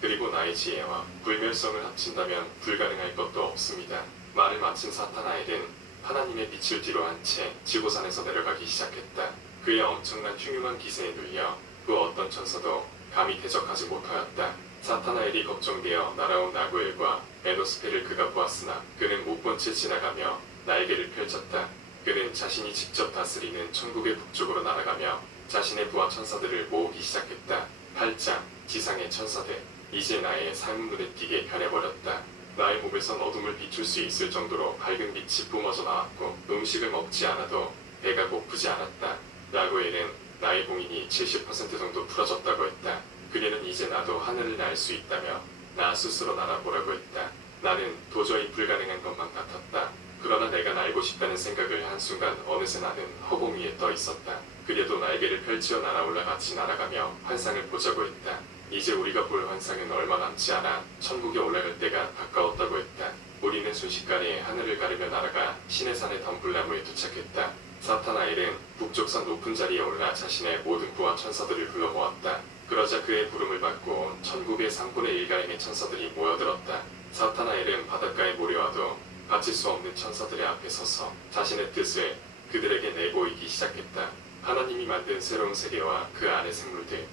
그리고 나의 지혜와 불멸성을 합친다면 불가능할 것도 없습니다. 말을 마친 사타나엘은 하나님의 빛을 뒤로 한 채 지고산에서 내려가기 시작했다. 그의 엄청난 흉흉한 기세에 눌려 그 어떤 천사도 감히 대적하지 못하였다. 사타나엘이 걱정되어 날아온 나구엘과 에노스페를 그가 보았으나 그는 못 본 채 지나가며 날개를 펼쳤다. 그는 자신이 직접 다스리는 천국의 북쪽으로 날아가며 자신의 부하 천사들을 모으기 시작했다. 8장 지상의 천사들, 이제 나의 삶은 눈에 띄게 변해버렸다. 나의 몸에선 어둠을 비출 수 있을 정도로 밝은 빛이 뿜어져 나왔고 음식을 먹지 않아도 배가 고프지 않았다. 나구엘은 나의 봉인이 70% 정도 풀어졌다고 했다. 그녀는 이제 나도 하늘을 날 수 있다며 나 스스로 날아보라고 했다. 나는 도저히 불가능한 것만 같았다. 그러나 내가 날고 싶다는 생각을 한순간 어느새 나는 허공 위에 떠 있었다. 그녀도 날개를 펼치어 날아올라 같이 날아가며 환상을 보자고 했다. 이제 우리가 볼 환상은 얼마 남지 않아 천국에 올라갈 때가 가까웠다고 했다. 우리는 순식간에 하늘을 가르며 날아가 시내산의 덤불나무에 도착했다. 사타나엘은 북쪽산 높은 자리에 올라 자신의 모든 부하 천사들을 불러 모았다. 그러자 그의 부름을 받고 온 천국의 3분의 1가량의 천사들이 모여들었다. 사타나엘은 바닷가에 모려와도 바칠 수 없는 천사들의 앞에 서서 자신의 뜻을 그들에게 내보이기 시작했다. 하나님이 만든 새로운 세계와 그 안의 생물들,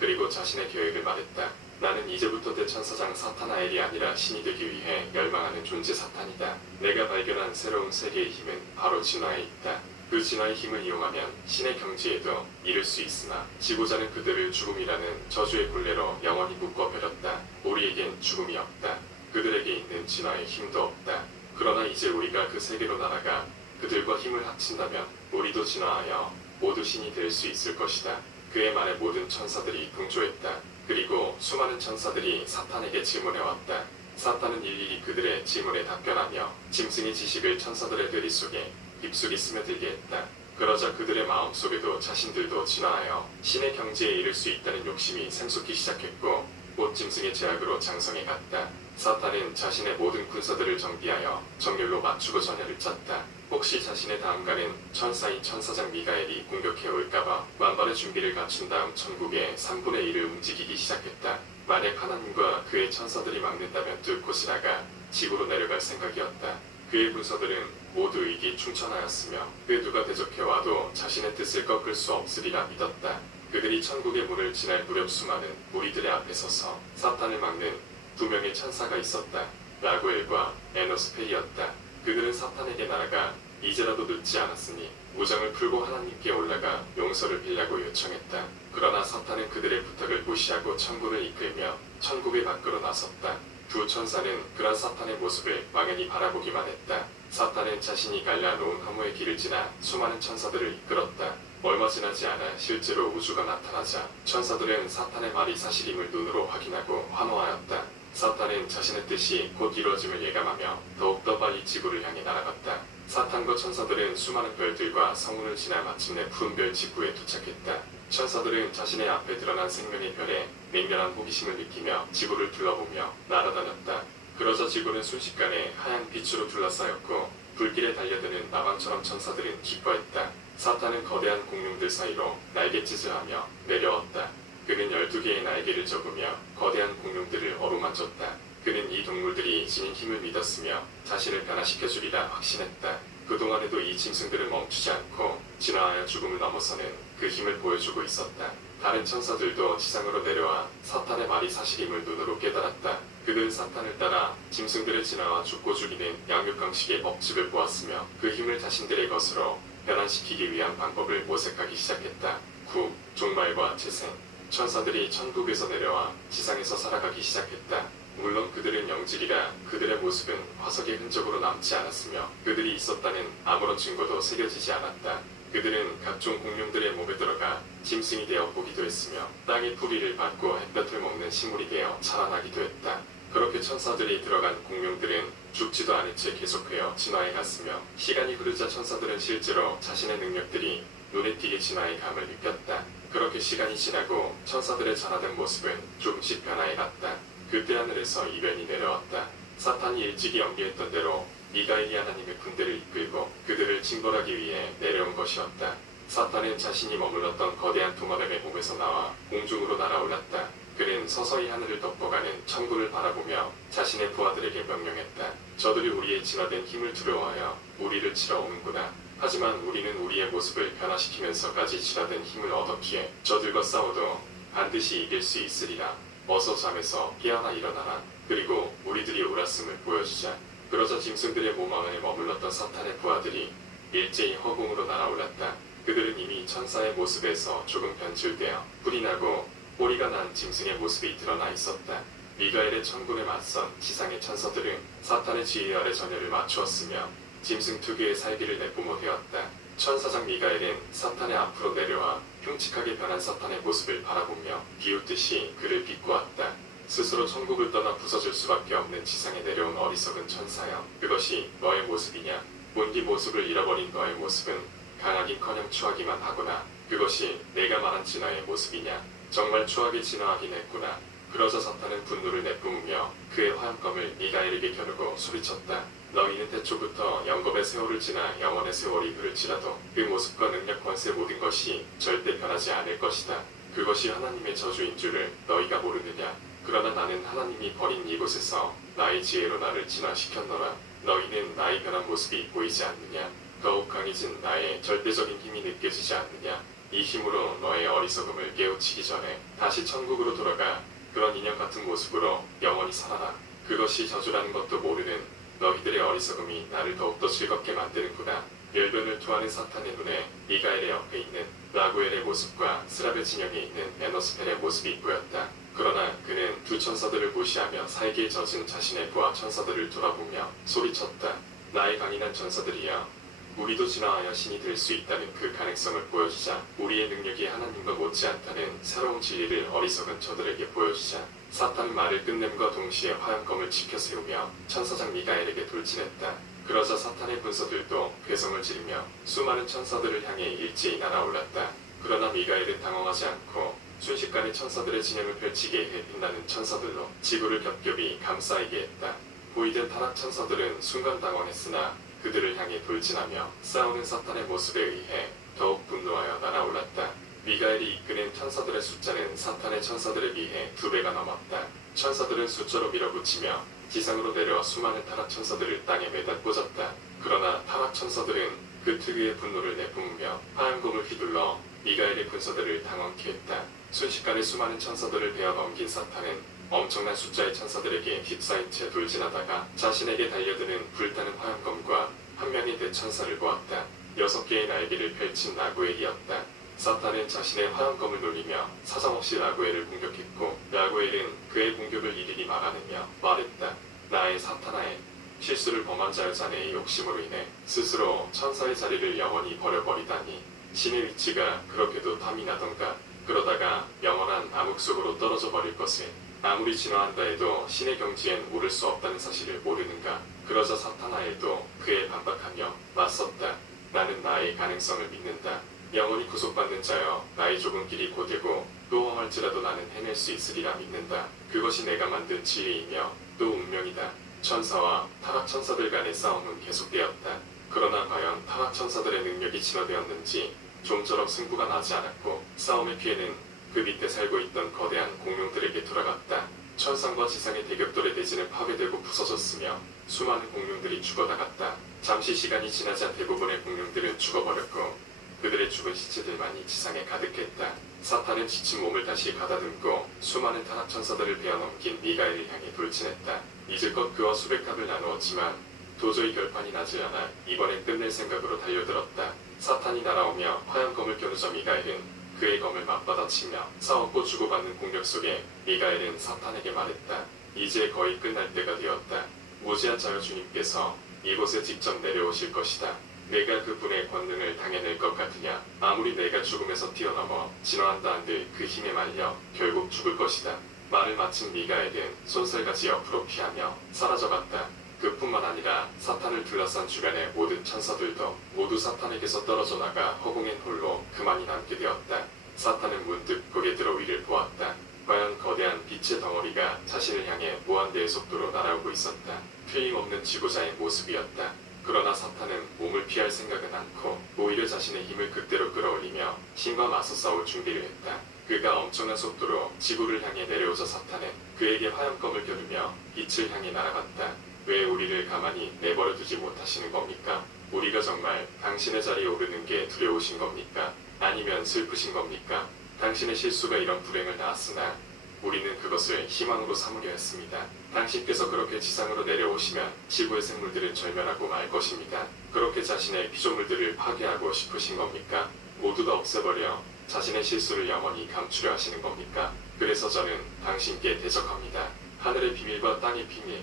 그리고 자신의 계획을 말했다. 나는 이제부터 대천사장 사타나엘이 아니라 신이 되기 위해 열망하는 존재 사탄이다. 내가 발견한 새로운 세계의 힘은 바로 진화에 있다. 그 진화의 힘을 이용하면 신의 경지에도 이를 수 있으나 지고자는 그들을 죽음이라는 저주의 굴레로 영원히 묶어버렸다. 우리에겐 죽음이 없다. 그들에게 있는 진화의 힘도 없다. 그러나 이제 우리가 그 세계로 날아가 그들과 힘을 합친다면 우리도 진화하여 모두 신이 될 수 있을 것이다. 그의 말에 모든 천사들이 동조했다. 그리고 수많은 천사들이 사탄에게 질문해왔다. 사탄은 일일이 그들의 질문에 답변하며 짐승의 지식을 천사들의 뇌리 속에 입술이 스며들게 했다. 그러자 그들의 마음속에도 자신들도 진화하여 신의 경지에 이를 수 있다는 욕심이 샘솟기 시작했고 곧 짐승의 제약으로 장성해 갔다. 사탄은 자신의 모든 군사들을 정비하여 정렬로 맞추고 전열을 짰다. 혹시 자신의 다음가는 천사인 천사장 미가엘이 공격해 올까봐 만반의 준비를 갖춘 다음 천국의 3분의 1을 움직이기 시작했다. 만약 하나님과 그의 천사들이 막는다면 뚫고 지나가 지구로 내려갈 생각이었다. 그의 군사들은 모두 의기충천하였으며 그 누가 대적해와도 자신의 뜻을 꺾을 수 없으리라 믿었다. 그들이 천국의 문을 지날 무렵 수많은 무리들의 앞에 서서 사탄을 막는 두 명의 천사가 있었다. 라구엘과 에노스펠이었다. 그들은 사탄에게 날아가 이제라도 늦지 않았으니 무장을 풀고 하나님께 올라가 용서를 빌라고 요청했다. 그러나 사탄은 그들의 부탁을 무시하고 천군을 이끌며 천국의 밖으로 나섰다. 두 천사는 그런 사탄의 모습을 망연히 바라보기만 했다. 사탄은 자신이 갈라놓은 화무의 길을 지나 수많은 천사들을 이끌었다. 얼마 지나지 않아 실제로 우주가 나타나자 천사들은 사탄의 말이 사실임을 눈으로 확인하고 환호하였다. 사탄은 자신의 뜻이 곧 이루어짐을 예감하며 더욱더 빨리 지구를 향해 날아갔다. 사탄과 천사들은 수많은 별들과 성운을 지나 마침내 푸른 별 지구에 도착했다. 천사들은 자신의 앞에 드러난 생명의 별에 맹렬한 호기심을 느끼며 지구를 둘러보며 날아다녔다. 그러자 지구는 순식간에 하얀 빛으로 둘러싸였고 불길에 달려드는 나방처럼 천사들은 기뻐했다. 사탄은 거대한 공룡들 사이로 날갯짓을 하며 내려왔다. 그는 12개의 날개를 접으며 거대한 공룡들을 어루만졌다. 그는 이 동물들이 지닌 힘을 믿었으며 자신을 변화시켜주리라 확신했다. 그동안에도 이 짐승들은 멈추지 않고 진화하여 죽음을 넘어서는 그 힘을 보여주고 있었다. 다른 천사들도 지상으로 내려와 사탄의 말이 사실임을 눈으로 깨달았다. 그들은 사탄을 따라 짐승들의 진화와 죽고 죽이는 양육강식의 법칙을 보았으며 그 힘을 자신들의 것으로 변환시키기 위한 방법을 모색하기 시작했다. 9. 종말과 재생. 천사들이 천국에서 내려와 지상에서 살아가기 시작했다. 물론 그들은 영질이라 그들의 모습은 화석의 흔적으로 남지 않았으며 그들이 있었다는 아무런 증거도 새겨지지 않았다. 그들은 각종 공룡들의 몸에 들어가 짐승이 되어 보기도 했으며 땅의 뿌리를 밟고 햇볕을 먹는 식물이 되어 자라나기도 했다. 그렇게 천사들이 들어간 공룡들은 죽지도 않은 채 계속하여 진화해 갔으며 시간이 흐르자 천사들은 실제로 자신의 능력들이 눈에 띄게 진화의 감을 느꼈다. 그렇게 시간이 지나고 천사들의 자라된 모습은 조금씩 변화해 갔다. 그때 하늘에서 이변이 내려왔다. 사탄이 일찍이 연기했던 대로 미가엘이 하나님의 군대를 이끌고 그들을 징벌하기 위해 내려온 것이었다. 사탄은 자신이 머물렀던 거대한 도마뱀의 몸에서 나와 공중으로 날아올랐다. 그는 서서히 하늘을 덮어가는 천군을 바라보며 자신의 부하들에게 명령했다. 저들이 우리의 진화된 힘을 두려워하여 우리를 치러 오는구나. 하지만 우리는 우리의 모습을 변화시키면서까지 진화된 힘을 얻었기에 저들과 싸워도 반드시 이길 수 있으리라. 어서 잠에서 깨어나 일어나라. 그리고 우리들이 옳았음을 보여주자. 그러자 짐승들의 몸 안에 머물렀던 사탄의 부하들이 일제히 허공으로 날아올랐다. 그들은 이미 천사의 모습에서 조금 변질되어 뿔이 나고 꼬리가 난 짐승의 모습이 드러나 있었다. 미가엘의 천군에 맞선 지상의 천사들은 사탄의 지휘 아래 전열을 맞추었으며 짐승 특유의 살기를 내뿜어 되었다. 천사장 미가엘은 사탄의 앞으로 내려와 흉측하게 변한 사탄의 모습을 바라보며 비웃듯이 그를 비꼬았다. 스스로 천국을 떠나 부서질 수밖에 없는 지상에 내려온 어리석은 천사여, 그것이 너의 모습이냐? 본디 모습을 잃어버린 너의 모습은 강하긴커녕 추하기만 하구나. 그것이 내가 말한 진화의 모습이냐? 정말 추하게 진화하긴 했구나. 그러자 사탄은 분노를 내뿜으며 그의 화염검을 미가엘에게 겨누고 소리쳤다. 너희는 태초부터 영겁의 세월을 지나 영원의 세월이 흐를지라도 그 모습과 능력 권세 모든 것이 절대 변하지 않을 것이다. 그것이 하나님의 저주인 줄을 너희가 모르느냐? 그러나 나는 하나님이 버린 이곳에서 나의 지혜로 나를 진화시켰노라. 너희는 나의 변한 모습이 보이지 않느냐? 더욱 강해진 나의 절대적인 힘이 느껴지지 않느냐? 이 힘으로 너의 어리석음을 깨우치기 전에 다시 천국으로 돌아가 그런 인형 같은 모습으로 영원히 살아라. 그것이 저주라는 것도 모르는 너희들의 어리석음이 나를 더욱더 즐겁게 만드는구나. 열변을 토하는 사탄의 눈에 미가엘의 옆에 있는 라구엘의 모습과 스랍의 진영에 있는 에노스펠의 모습이 보였다. 그러나 그는 두 천사들을 무시하며 살기에 젖은 자신의 부하 천사들을 돌아보며 소리쳤다. 나의 강인한 천사들이여, 우리도 진화하여 신이 될 수 있다는 그 가능성을 보여주자. 우리의 능력이 하나님과 못지않다는 새로운 진리를 어리석은 저들에게 보여주자. 사탄은 말을 끝냄과 동시에 화염검을 치켜 세우며 천사장 미가엘에게 돌진했다. 그러자 사탄의 군사들도 괴성을 지르며 수많은 천사들을 향해 일제히 날아올랐다. 그러나 미가엘은 당황하지 않고 순식간에 천사들의 진영을 펼치게 해 빛나는 천사들로 지구를 겹겹이 감싸이게 했다. 보이던 타락 천사들은 순간 당황했으나 그들을 향해 돌진하며 싸우는 사탄의 모습에 의해 더욱 분노하여 날아올랐다. 미가엘이 이끄는 천사들의 숫자는 사탄의 천사들에 비해 2배가 넘었다. 천사들은 숫자로 밀어붙이며 지상으로 내려와 수많은 타락 천사들을 땅에 매다 꽂았다. 그러나 타락 천사들은 그 특유의 분노를 내뿜으며 화염검을 휘둘러 미가엘의 군사들을 당황케 했다. 순식간에 수많은 천사들을 베어 넘긴 사탄은 엄청난 숫자의 천사들에게 휩싸인 채 돌진하다가 자신에게 달려드는 불타는 화염검과 한 명의 대천사를 보았다. 6개의 날개를 펼친 라구엘이었다. 사탄은 자신의 화염검을 놀리며 사정없이 라구엘을 공격했고 라구엘은 그의 공격을 일일이 막아내며 말했다. 나의 사탄아에 실수를 범한 자여 자네의 욕심으로 인해 스스로 천사의 자리를 영원히 버려버리다니 신의 위치가 그렇게도 탐이 나던가. 그러다가 영원한 암흑 속으로 떨어져 버릴 것을 아무리 진화한다 해도 신의 경지엔 오를 수 없다는 사실을 모르는가. 그러자 사탄아에도 그에 반박하며 맞섰다. 나는 나의 가능성을 믿는다. 영원히 구속받는 자여 나의 좁은 길이 곧이고 또 험할지라도 나는 해낼 수 있으리라 믿는다. 그것이 내가 만든 진리이며 또 운명이다. 천사와 타락 천사들 간의 싸움은 계속되었다. 그러나 과연 타락 천사들의 능력이 진화되었는지 좀처럼 승부가 나지 않았고 싸움의 피해는 그 밑에 살고 있던 거대한 공룡들에게 돌아갔다. 천상과 지상의 대격돌의 대지는 파괴되고 부서졌으며 수많은 공룡들이 죽어나갔다. 잠시 시간이 지나자 대부분의 공룡들은 죽어버렸고 그들의 죽은 시체들만이 지상에 가득했다. 사탄은 지친 몸을 다시 가다듬고 수많은 타락 천사들을 베어넘긴 미가엘을 향해 돌진했다. 이제껏 그와 수백 합을 나누었지만 도저히 결판이 나지 않아 이번엔 끝낼 생각으로 달려들었다. 사탄이 날아오며 화염검을 겨누자 미가엘은 그의 검을 맞받아치며 싸웠고 주고받는 공격 속에 미가엘은 사탄에게 말했다. 이제 거의 끝날 때가 되었다. 무지한 자여 주님께서 이곳에 직접 내려오실 것이다. 내가 그 분의 권능을 당해낼 것 같으냐. 아무리 내가 죽음에서 뛰어넘어 진화한다 한들 그 힘에 말려 결국 죽을 것이다. 말을 마친 미가엘은 손살같이 옆으로 피하며 사라져갔다. 그뿐만 아니라 사탄을 둘러싼 주변의 모든 천사들도 모두 사탄에게서 떨어져 나가 허공엔 홀로 그만이 남게 되었다. 사탄은 문득 고개 들어 위를 보았다. 과연 거대한 빛의 덩어리가 자신을 향해 무한대의 속도로 날아오고 있었다. 틀림없는 지구자의 모습이었다. 그러나 사탄은 몸을 피할 생각은 않고 오히려 자신의 힘을 극대로 끌어올리며 신과 맞서 싸울 준비를 했다. 그가 엄청난 속도로 지구를 향해 내려오자 사탄은 그에게 화염검을 겨누며 빛을 향해 날아갔다. 왜 우리를 가만히 내버려 두지 못하시는 겁니까? 우리가 정말 당신의 자리에 오르는 게 두려우신 겁니까? 아니면 슬프신 겁니까? 당신의 실수가 이런 불행을 낳았으나 우리는 그것을 희망으로 삼으려 했습니다. 당신께서 그렇게 지상으로 내려오시면 지구의 생물들은 절멸하고 말 것입니다. 그렇게 자신의 피조물들을 파괴하고 싶으신 겁니까? 모두 다 없애버려 자신의 실수를 영원히 감추려 하시는 겁니까? 그래서 저는 당신께 대적합니다. 하늘의 비밀과 땅의 비밀,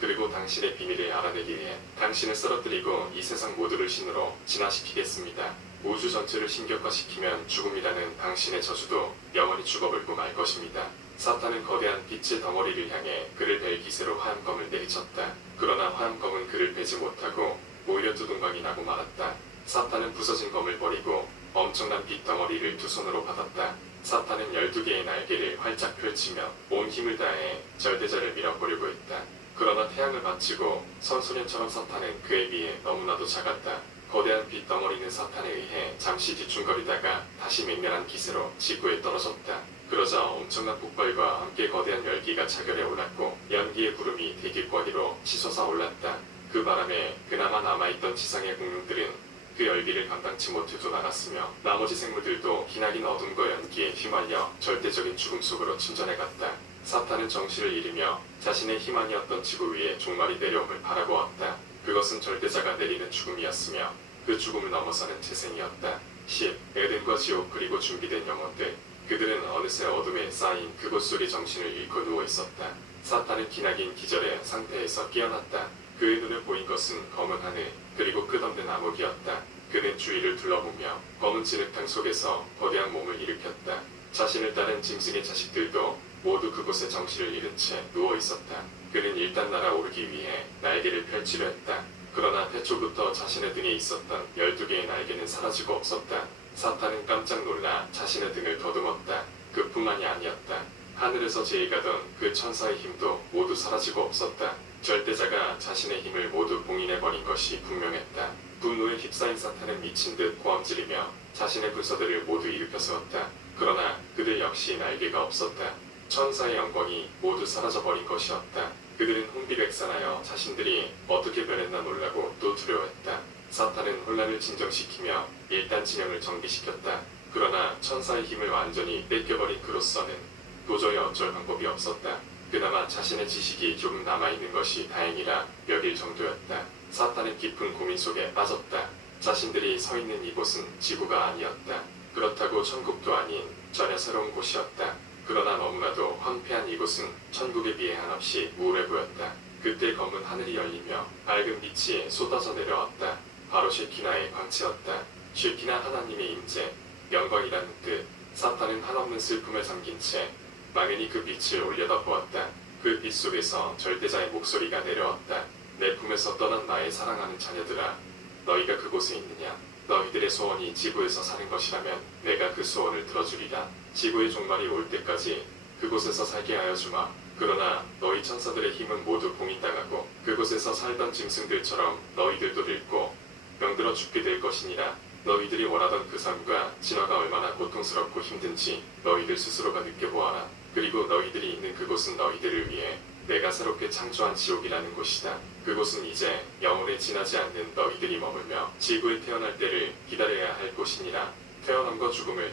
그리고 당신의 비밀을 알아내기 위해 당신을 쓰러뜨리고 이 세상 모두를 신으로 진화시키겠습니다. 우주 전체를 신격화시키면 죽음이라는 당신의 저주도 영원히 죽어버리고 말 것입니다. 사탄은 거대한 빛의 덩어리를 향해 그를 벨 기세로 화염검을 내리쳤다. 그러나 화염검은 그를 베지 못하고 오히려 두둥강이 나고 말았다. 사탄은 부서진 검을 버리고 엄청난 빛 덩어리를 두 손으로 받았다. 사탄은 12개의 날개를 활짝 펼치며 온 힘을 다해 절대자를 밀어보려고 했다. 그러나 태양을 마치고 선소년처럼 사탄은 그에 비해 너무나도 작았다. 거대한 빛 덩어리는 사탄에 의해 잠시 뒤충거리다가 다시 맹렬한 기세로 지구에 떨어졌다. 그러자 엄청난 폭발과 함께 거대한 열기가 차결해 올랐고 연기의 구름이 대기거리로 치솟아 올랐다. 그 바람에 그나마 남아있던 지상의 공룡들은 그 열기를 감당치 못해도 나갔으며 나머지 생물들도 기나긴 어둠과 연기에 휘말려 절대적인 죽음 속으로 침전해갔다. 사탄은 정신을 잃으며 자신의 희망이었던 지구 위에 종말이 내려옴을 바라보았다. 그것은 절대자가 내리는 죽음이었으며 그 죽음을 넘어서는 재생이었다. 10. 에덴과 지옥 그리고 준비된 영혼들. 그들은 어느새 어둠에 쌓인 그곳 속에 정신을 잃고 누워있었다. 사탄은 기나긴 기절의 상태에서 깨어났다. 그의 눈에 보인 것은 검은 하늘, 그리고 끝없는 암흑이었다. 그는 주위를 둘러보며 검은 진흙탕 속에서 거대한 몸을 일으켰다. 자신을 따른 짐승의 자식들도 모두 그곳에 정신을 잃은 채 누워 있었다. 그는 일단 날아오르기 위해 날개를 펼치려 했다. 그러나 태초부터 자신의 등에 있었던 12개의 날개는 사라지고 없었다. 사탄은 깜짝 놀라 자신의 등을 더듬었다. 그뿐만이 아니었다. 하늘에서 제의가던 그 천사의 힘도 모두 사라지고 없었다. 절대자가 자신의 힘을 모두 봉인해버린 것이 분명했다. 분노에 휩싸인 사탄은 미친 듯 고함지르며 자신의 군사들을 모두 일으켜 세웠다. 그러나 그들 역시 날개가 없었다. 천사의 영광이 모두 사라져버린 것이었다. 그들은 혼비백산하여 자신들이 어떻게 변했나 놀라고 또 두려워했다. 사탄은 혼란을 진정시키며 일단 진영을 정비시켰다. 그러나 천사의 힘을 완전히 뺏겨버린 그로서는 도저히 어쩔 방법이 없었다. 그나마 자신의 지식이 조금 남아있는 것이 다행이라 여길 정도였다. 사탄은 깊은 고민 속에 빠졌다. 자신들이 서 있는 이곳은 지구가 아니었다. 그렇다고 천국도 아닌 전혀 새로운 곳이었다. 그러나 너무나도 황폐한 이곳은 천국에 비해 한없이 우울해 보였다. 그때 검은 하늘이 열리며 밝은 빛이 쏟아져 내려왔다. 바로 쉐키나의 광채였다. 쉐키나 하나님의 임재, 영광이라는 뜻. 사탄은 한없는 슬픔에 잠긴 채 망연히 그 빛을 올려다보았다. 그 빛 속에서 절대자의 목소리가 내려왔다. 내 품에서 떠난 나의 사랑하는 자녀들아, 너희가 그곳에 있느냐? 너희들의 소원이 지구에서 사는 것이라면 내가 그 소원을 들어주리라. 지구의 종말이 올 때까지 그곳에서 살게 하여 주마. 그러나 너희 천사들의 힘은 모두 봉인당하고 그곳에서 살던 짐승들처럼 너희들도 늙고 병들어 죽게 될 것이니라. 너희들이 원하던 그 삶과 진화가 얼마나 고통스럽고 힘든지 너희들 스스로가 느껴보아라. 그리고 너희들이 있는 그곳은 너희들을 위해 내가 새롭게 창조한 지옥이라는 곳이다. 그곳은 이제 영원에 지나지 않는 너희들이 머물며 지구에 태어날 때를 기다려야 할 곳이니라. 태어남과 죽음을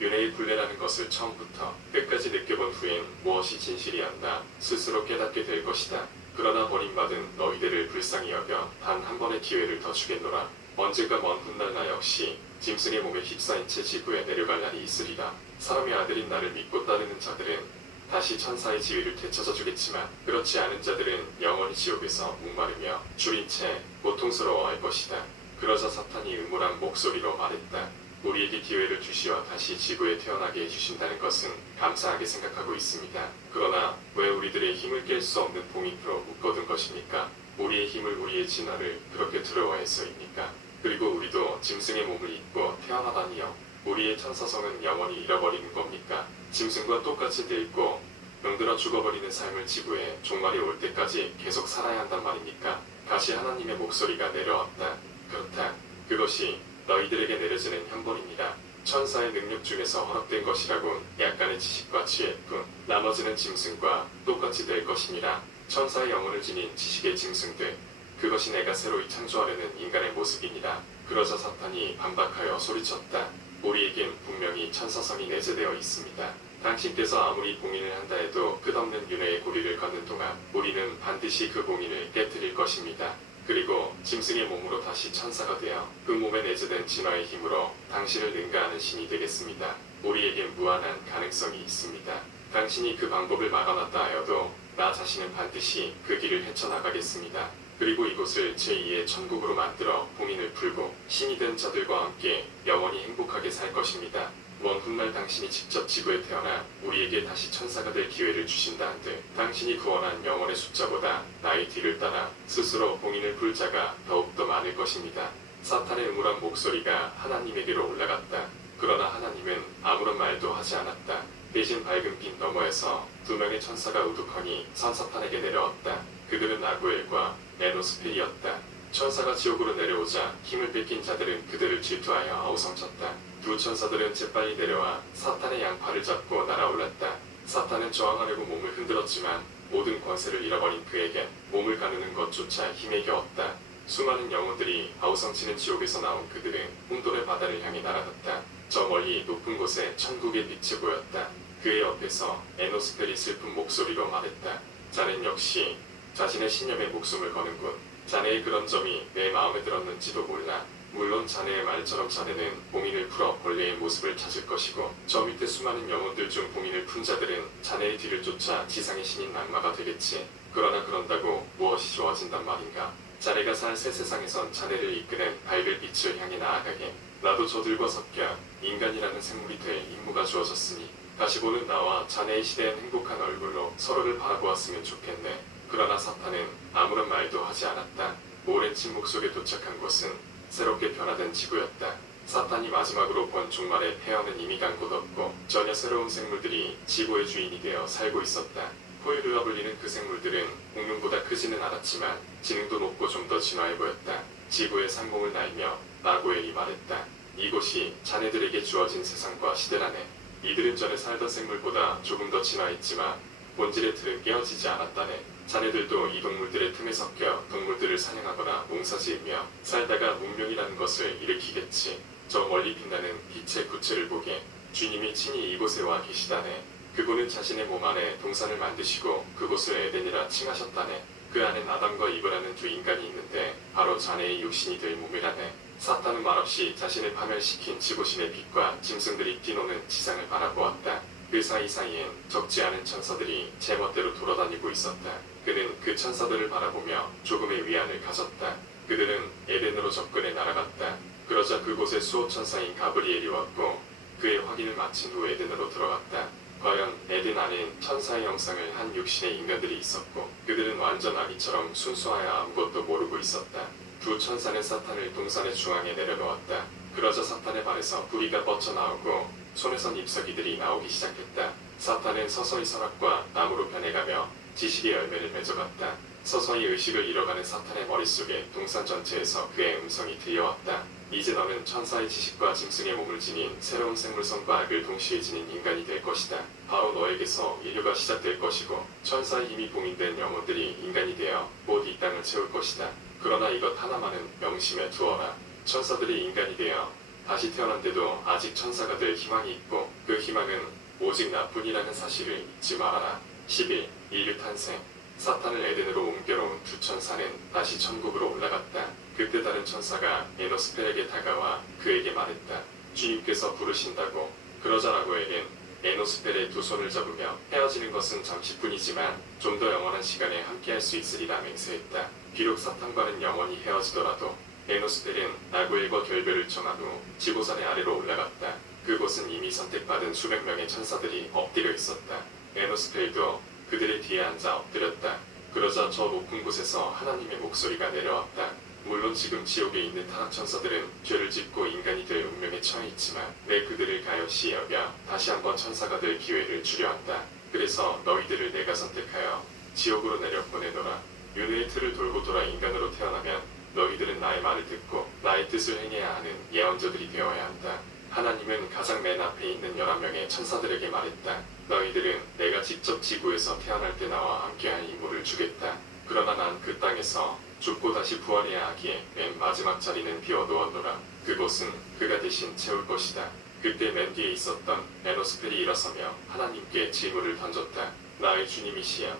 윤회의 굴레라는 것을 처음부터 끝까지 느껴본 후엔 무엇이 진실이었나 스스로 깨닫게 될 것이다. 그러나 버림받은 너희들을 불쌍히 여겨 단 한 번의 기회를 더 주겠노라. 언젠가 먼 훗날 나 역시 짐승의 몸에 휩싸인 채 지구에 내려갈 날이 있으리라. 사람의 아들인 나를 믿고 따르는 자들은 다시 천사의 지위를 되찾아 주겠지만 그렇지 않은 자들은 영원히 지옥에서 목마르며 줄인 채 고통스러워할 것이다. 그러자 사탄이 음울한 목소리로 말했다. 우리에게 기회를 주시어 다시 지구에 태어나게 해주신다는 것은 감사하게 생각하고 있습니다. 그러나 왜 우리들의 힘을 깰 수 없는 봉인으로 묶어둔 것입니까? 우리의 힘을, 우리의 진화를 그렇게 두려워해서입니까? 그리고 우리도 짐승의 몸을 입고 태어나다니요. 우리의 천사성은 영원히 잃어버리는 겁니까? 짐승과 똑같이 늙고 병들어 죽어버리는 삶을 지구에 종말이 올 때까지 계속 살아야 한단 말입니까? 다시 하나님의 목소리가 내려왔다. 그렇다. 그것이 너희들에게 내려지는 형벌입니다. 천사의 능력 중에서 허락된 것이라곤 약간의 지식과 지혜일 뿐 나머지는 짐승과 똑같이 될 것입니다. 천사의 영혼을 지닌 지식의 짐승들, 그것이 내가 새로이 창조하려는 인간의 모습이니라. 그러자 사탄이 반박하여 소리쳤다. 우리에겐 분명히 천사성이 내재되어 있습니다. 당신께서 아무리 봉인을 한다 해도 끝없는 윤회의 고리를 걷는 동안 우리는 반드시 그 봉인을 깨뜨릴 것입니다. 그리고 짐승의 몸으로 다시 천사가 되어 그 몸에 내재된 진화의 힘으로 당신을 능가하는 신이 되겠습니다. 우리에겐 무한한 가능성이 있습니다. 당신이 그 방법을 막아놨다 하여도 나 자신은 반드시 그 길을 헤쳐나가겠습니다. 그리고 이곳을 제2의 천국으로 만들어 봉인을 풀고 신이 된 자들과 함께 영원히 행복하게 살 것입니다. 먼 훗날 당신이 직접 지구에 태어나 우리에게 다시 천사가 될 기회를 주신다 한들 당신이 구원한 영혼의 숫자보다 나의 뒤를 따라 스스로 봉인을 풀 자가 더욱더 많을 것입니다. 사탄의 음울한 목소리가 하나님에게로 올라갔다. 그러나 하나님은 아무런 말도 하지 않았다. 대신 밝은 빛 너머에서 두 명의 천사가 우두커니 선사탄에게 내려왔다. 그들은 라구엘과 에노스펠이었다. 천사가 지옥으로 내려오자 힘을 뺏긴 자들은 그들을 질투하여 아우성쳤다. 두 천사들은 재빨리 내려와 사탄의 양팔을 잡고 날아올랐다. 사탄은 저항하려고 몸을 흔들었지만 모든 권세를 잃어버린 그에겐 몸을 가누는 것조차 힘에 겨웠다. 수많은 영혼들이 아우성치는 지옥에서 나온 그들은 혼돈의 바다를 향해 날아갔다. 저 멀리 높은 곳에 천국의 빛이 보였다. 그의 옆에서 에노스펠이 슬픈 목소리로 말했다. 자넨 역시 자신의 신념에 목숨을 거는군. 자네의 그런 점이 내 마음에 들었는지도 몰라. 물론 자네의 말처럼 자네는 봉인을 풀어 본래의 모습을 찾을 것이고 저 밑에 수많은 영혼들 중 봉인을 푼 자들은 자네의 뒤를 쫓아 지상의 신인 낙마가 되겠지. 그러나 그런다고 무엇이 좋아진단 말인가. 자네가 살 새 세상에선 자네를 이끄는 밝을 빛을 향해 나아가게 나도 저들과 섞여 인간이라는 생물이 될 임무가 주어졌으니 다시 보는 나와 자네의 시대엔 행복한 얼굴로 서로를 바라보았으면 좋겠네. 그러나 사탄은 아무런 말도 하지 않았다. 오랜 침묵 속에 도착한 곳은 새롭게 변화된 지구였다. 사탄이 마지막으로 본 종말의 폐허는 이미 간 곳 없고 전혀 새로운 생물들이 지구의 주인이 되어 살고 있었다. 포유류라 불리는 그 생물들은 공룡보다 크지는 않았지만 지능도 높고 좀 더 진화해 보였다. 지구의 상공을 날며 나고엘이 말했다. 이곳이 자네들에게 주어진 세상과 시대라네. 이들은 전에 살던 생물보다 조금 더 진화했지만 본질의 틀은 깨어지지 않았다네. 자네들도 이 동물들의 틈에 섞여 동물들을 사냥하거나 농사지으며 살다가 문명이라는 것을 일으키겠지. 저 멀리 빛나는 빛의 구체를 보게 주님이 친히 이곳에 와 계시다네. 그분은 자신의 몸 안에 동산을 만드시고 그곳을 에덴이라 칭하셨다네. 그 안엔 아담과 이브라는 두 인간이 있는데 바로 자네의 육신이 될 몸이라네. 사탄은 말없이 자신을 파멸시킨 지구신의 빛과 짐승들이 뛰노는 지상을 바라보았다. 그 사이사이엔 적지 않은 천사들이 제멋대로 돌아다니고 있었다. 그는 그 천사들을 바라보며 조금의 위안을 가졌다. 그들은 에덴으로 접근해 날아갔다. 그러자 그곳에 수호 천사인 가브리엘이 왔고 그의 확인을 마친 후 에덴으로 들어갔다. 과연 에덴 안엔 천사의 형상을 한 육신의 인간들이 있었고 그들은 완전 아기처럼 순수하여 아무것도 모르고 있었다. 두 천사는 사탄을 동산의 중앙에 내려놓았다. 그러자 사탄의 발에서 부리가 뻗쳐나오고 손에선 잎사귀들이 나오기 시작했다. 사탄은 서서히 선악과 나무로 변해가며 지식의 열매를 맺어갔다. 서서히 의식을 잃어가는 사탄의 머릿속에 동산 전체에서 그의 음성이 들려왔다. 이제 너는 천사의 지식과 짐승의 몸을 지닌 새로운 생물성과 악을 동시에 지닌 인간이 될 것이다. 바로 너에게서 인류가 시작될 것이고 천사의 힘이 봉인된 영혼들이 인간이 되어 곧 이 땅을 채울 것이다. 그러나 이것 하나만은 명심해 두어라. 천사들이 인간이 되어 다시 태어난데도 아직 천사가 될 희망이 있고 그 희망은 오직 나뿐이라는 사실을 잊지 말아라. 11. 인류 탄생. 사탄을 에덴으로 옮겨놓은 두 천사는 다시 천국으로 올라갔다. 그때 다른 천사가 에노스펠에게 다가와 그에게 말했다. 주님께서 부르신다고. 그러자 라고엘은 에노스펠의 두 손을 잡으며 헤어지는 것은 잠시뿐이지만 좀 더 영원한 시간에 함께할 수 있으리라 맹세했다. 비록 사탄과는 영원히 헤어지더라도 에노스펠은 라고엘과 결별을 정한 후 지고산의 아래로 올라갔다. 그곳은 이미 선택받은 수백 명의 천사들이 엎드려 있었다. 에노스펠도 그들의 뒤에 앉아 엎드렸다. 그러자 저 높은 곳에서 하나님의 목소리가 내려왔다. 물론 지금 지옥에 있는 타락천사들은 죄를 짓고 인간이 될 운명에 처해 있지만 내 그들을 가엾이 여겨 다시 한번 천사가 될 기회를 주려 한다. 그래서 너희들을 내가 선택하여 지옥으로 내려보내노라. 윤회의 틀을 돌고 돌아 인간으로 태어나면 너희들은 나의 말을 듣고 나의 뜻을 행해야 하는 예언자들이 되어야 한다. 하나님은 가장 맨 앞에 있는 11명의 천사들에게 말했다. 너희들은 내가 직접 지구에서 태어날 때 나와 함께할 임무를 주겠다. 그러나 난 그 땅에서 죽고 다시 부활해야 하기에 맨 마지막 자리는 비워두었노라. 그곳은 그가 대신 채울 것이다. 그때 맨 뒤에 있었던 에노스펠이 일어서며 하나님께 질문을 던졌다. 나의 주님이시여,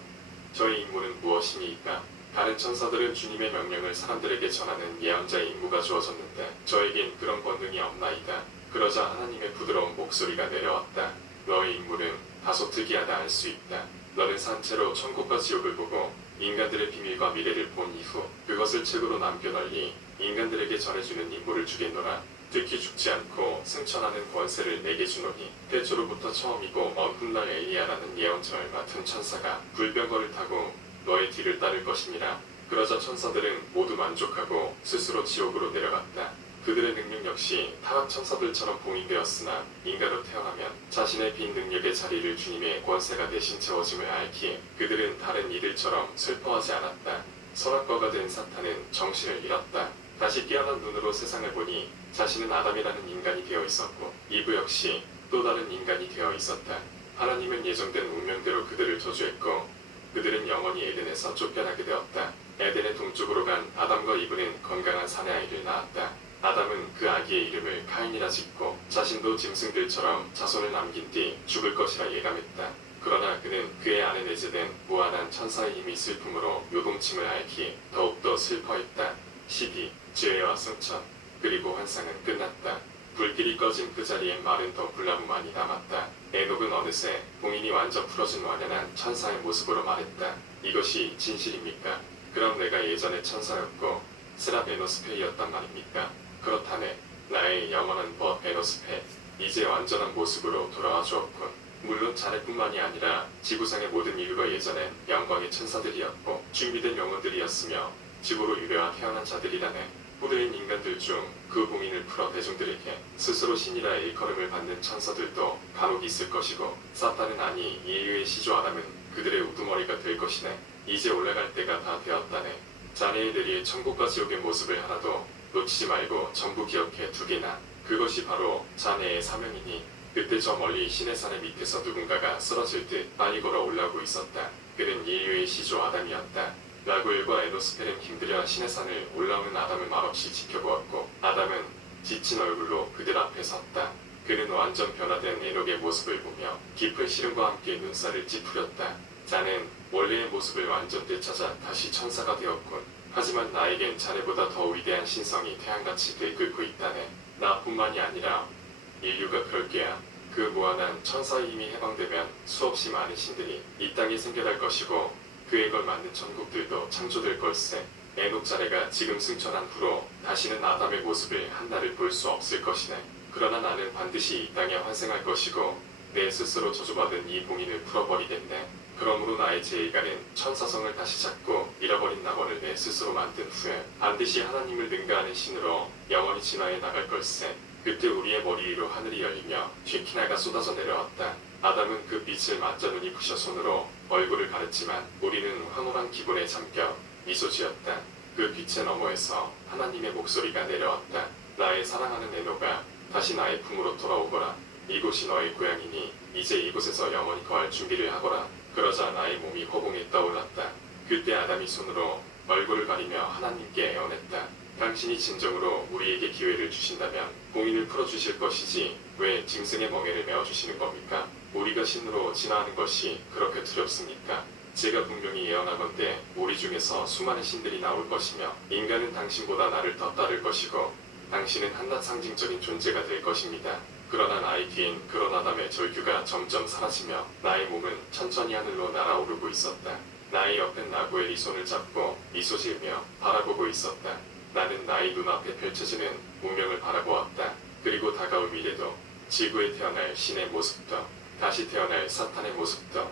저의 임무는 무엇이니이까? 다른 천사들은 주님의 명령을 사람들에게 전하는 예언자의 임무가 주어졌는데 저에겐 그런 권능이 없나이다. 그러자 하나님의 부드러운 목소리가 내려왔다. 너의 임무는 다소 특이하다 할 수 있다. 너는 산채로 천국과 지옥을 보고 인간들의 비밀과 미래를 본 이후 그것을 책으로 남겨 널리 인간들에게 전해주는 임무를 주겠노라. 특히 죽지 않고 승천하는 권세를 내게 주노니 태초로부터 처음이고 먼 훗날 엘리야라는 예언자를 맡은 천사가 불병거를 타고 너의 뒤를 따를 것이니라. 그러자 천사들은 모두 만족하고 스스로 지옥으로 내려갔다. 그들의 능력 역시 타락 천사들처럼 봉인되었으나 인간으로 태어나면 자신의 빈 능력의 자리를 주님의 권세가 대신 채워짐을 알기에 그들은 다른 이들처럼 슬퍼하지 않았다. 선악과가 된 사탄은 정신을 잃었다. 다시 깨어난 눈으로 세상을 보니 자신은 아담이라는 인간이 되어 있었고 이브 역시 또 다른 인간이 되어 있었다. 하나님은 예정된 운명대로 그들을 저주했고 그들은 영원히 에덴에서 쫓겨나게 되었다. 에덴의 동쪽으로 간 아담과 이브는 건강한 사내아이를 낳았다. 아담은 그 아기의 이름을 카인이라 짓고 자신도 짐승들처럼 자손을 남긴 뒤 죽을 것이라 예감했다. 그러나 그는 그의 안에 내재된 무한한 천사의 힘이 슬픔으로 요동침을 앓기에 더욱더 슬퍼했다. 12. 지혜와 승천. 그리고 환상은 끝났다. 불길이 꺼진 그 자리엔 마른 덩굴나무만이 남았다. 에녹은 어느새 봉인이 완전 풀어진 완연한 천사의 모습으로 말했다. 이것이 진실입니까? 그럼 내가 예전에 천사였고 스랍 에노스페이였단 말입니까? 그렇다네. 나의 영원한 벗 에노스페. 이제 완전한 모습으로 돌아와 주었군. 물론 자네뿐만이 아니라 지구상의 모든 인류가 예전엔 영광의 천사들이었고 준비된 영혼들이었으며 지구로 유래와 태어난 자들이라네. 후대인 인간들 중 그 봉인을 풀어 대중들에게 스스로 신이라 일컬음을 받는 천사들도 간혹 있을 것이고 사탄은 아니 인류의 시조 아담은 그들의 우두머리가 될 것이네. 이제 올라갈 때가 다 되었다네. 자네의 내릴 천국과 지옥의 모습을 하나도 놓치지 말고 전부 기억해 두게나. 그것이 바로 자네의 사명이니. 그때 저 멀리 시내산의 밑에서 누군가가 쓰러질 듯 빨리 걸어 올라오고 있었다. 그는 인류의 시조 아담이었다. 라구엘과 에노스펠은 힘들여 시내산을 올라오는 아담을 말없이 지켜보았고 아담은 지친 얼굴로 그들 앞에 섰다. 그는 완전 변화된 에녹의 모습을 보며 깊은 시름과 함께 눈살을 찌푸렸다. 자넨 원래의 모습을 완전 되찾아 다시 천사가 되었군. 하지만 나에겐 자네보다 더 위대한 신성이 태양같이 들끓고 있다네. 나뿐만이 아니라 인류가 그럴 게야. 그 무한한 천사의 힘이 해방되면 수없이 많은 신들이 이 땅에 생겨날 것이고 그에 걸맞는 천국들도 창조될 걸세. 에녹 자네가 지금 승천한 후로 다시는 아담의 모습을 한날을 볼 수 없을 것이네. 그러나 나는 반드시 이 땅에 환생할 것이고 내 스스로 저주받은 이 봉인을 풀어버리겠네. 그러므로 나의 제1가는 천사성을 다시 찾고 잃어버린 낙원을 내 스스로 만든 후에 반드시 하나님을 능가하는 신으로 영원히 진화해 나갈 걸세. 그때 우리의 머리 위로 하늘이 열리며 쥐키나가 쏟아져 내려왔다. 아담은 그 빛을 맞자 눈이 부셔 손으로 얼굴을 가렸지만 우리는 황홀한 기분에 잠겨 미소 지었다. 그 빛의 너머에서 하나님의 목소리가 내려왔다. 나의 사랑하는 에녹아, 다시 나의 품으로 돌아오거라. 이곳이 너의 고향이니 이제 이곳에서 영원히 거할 준비를 하거라. 그러자 나의 몸이 허공에 떠올랐다. 그때 아담이 손으로 얼굴을 가리며 하나님께 애원했다. 당신이 진정으로 우리에게 기회를 주신다면 봉인을 풀어주실 것이지 왜 짐승의 멍에를 메어주시는 겁니까? 우리가 신으로 진화하는 것이 그렇게 두렵습니까? 제가 분명히 예언하건대 우리 중에서 수많은 신들이 나올 것이며 인간은 당신보다 나를 더 따를 것이고 당신은 한낱 상징적인 존재가 될 것입니다. 그러나 나의 뒤엔 그런 아담의 절규가 점점 사라지며 나의 몸은 천천히 하늘로 날아오르고 있었다. 나의 옆엔 라구엘이 손을 잡고 미소 지으며 바라보고 있었다. 나는 나의 눈앞에 펼쳐지는 운명을 바라보았다. 그리고 다가올 미래도 지구에 태어날 신의 모습도 다시 태어날 사탄의 모습도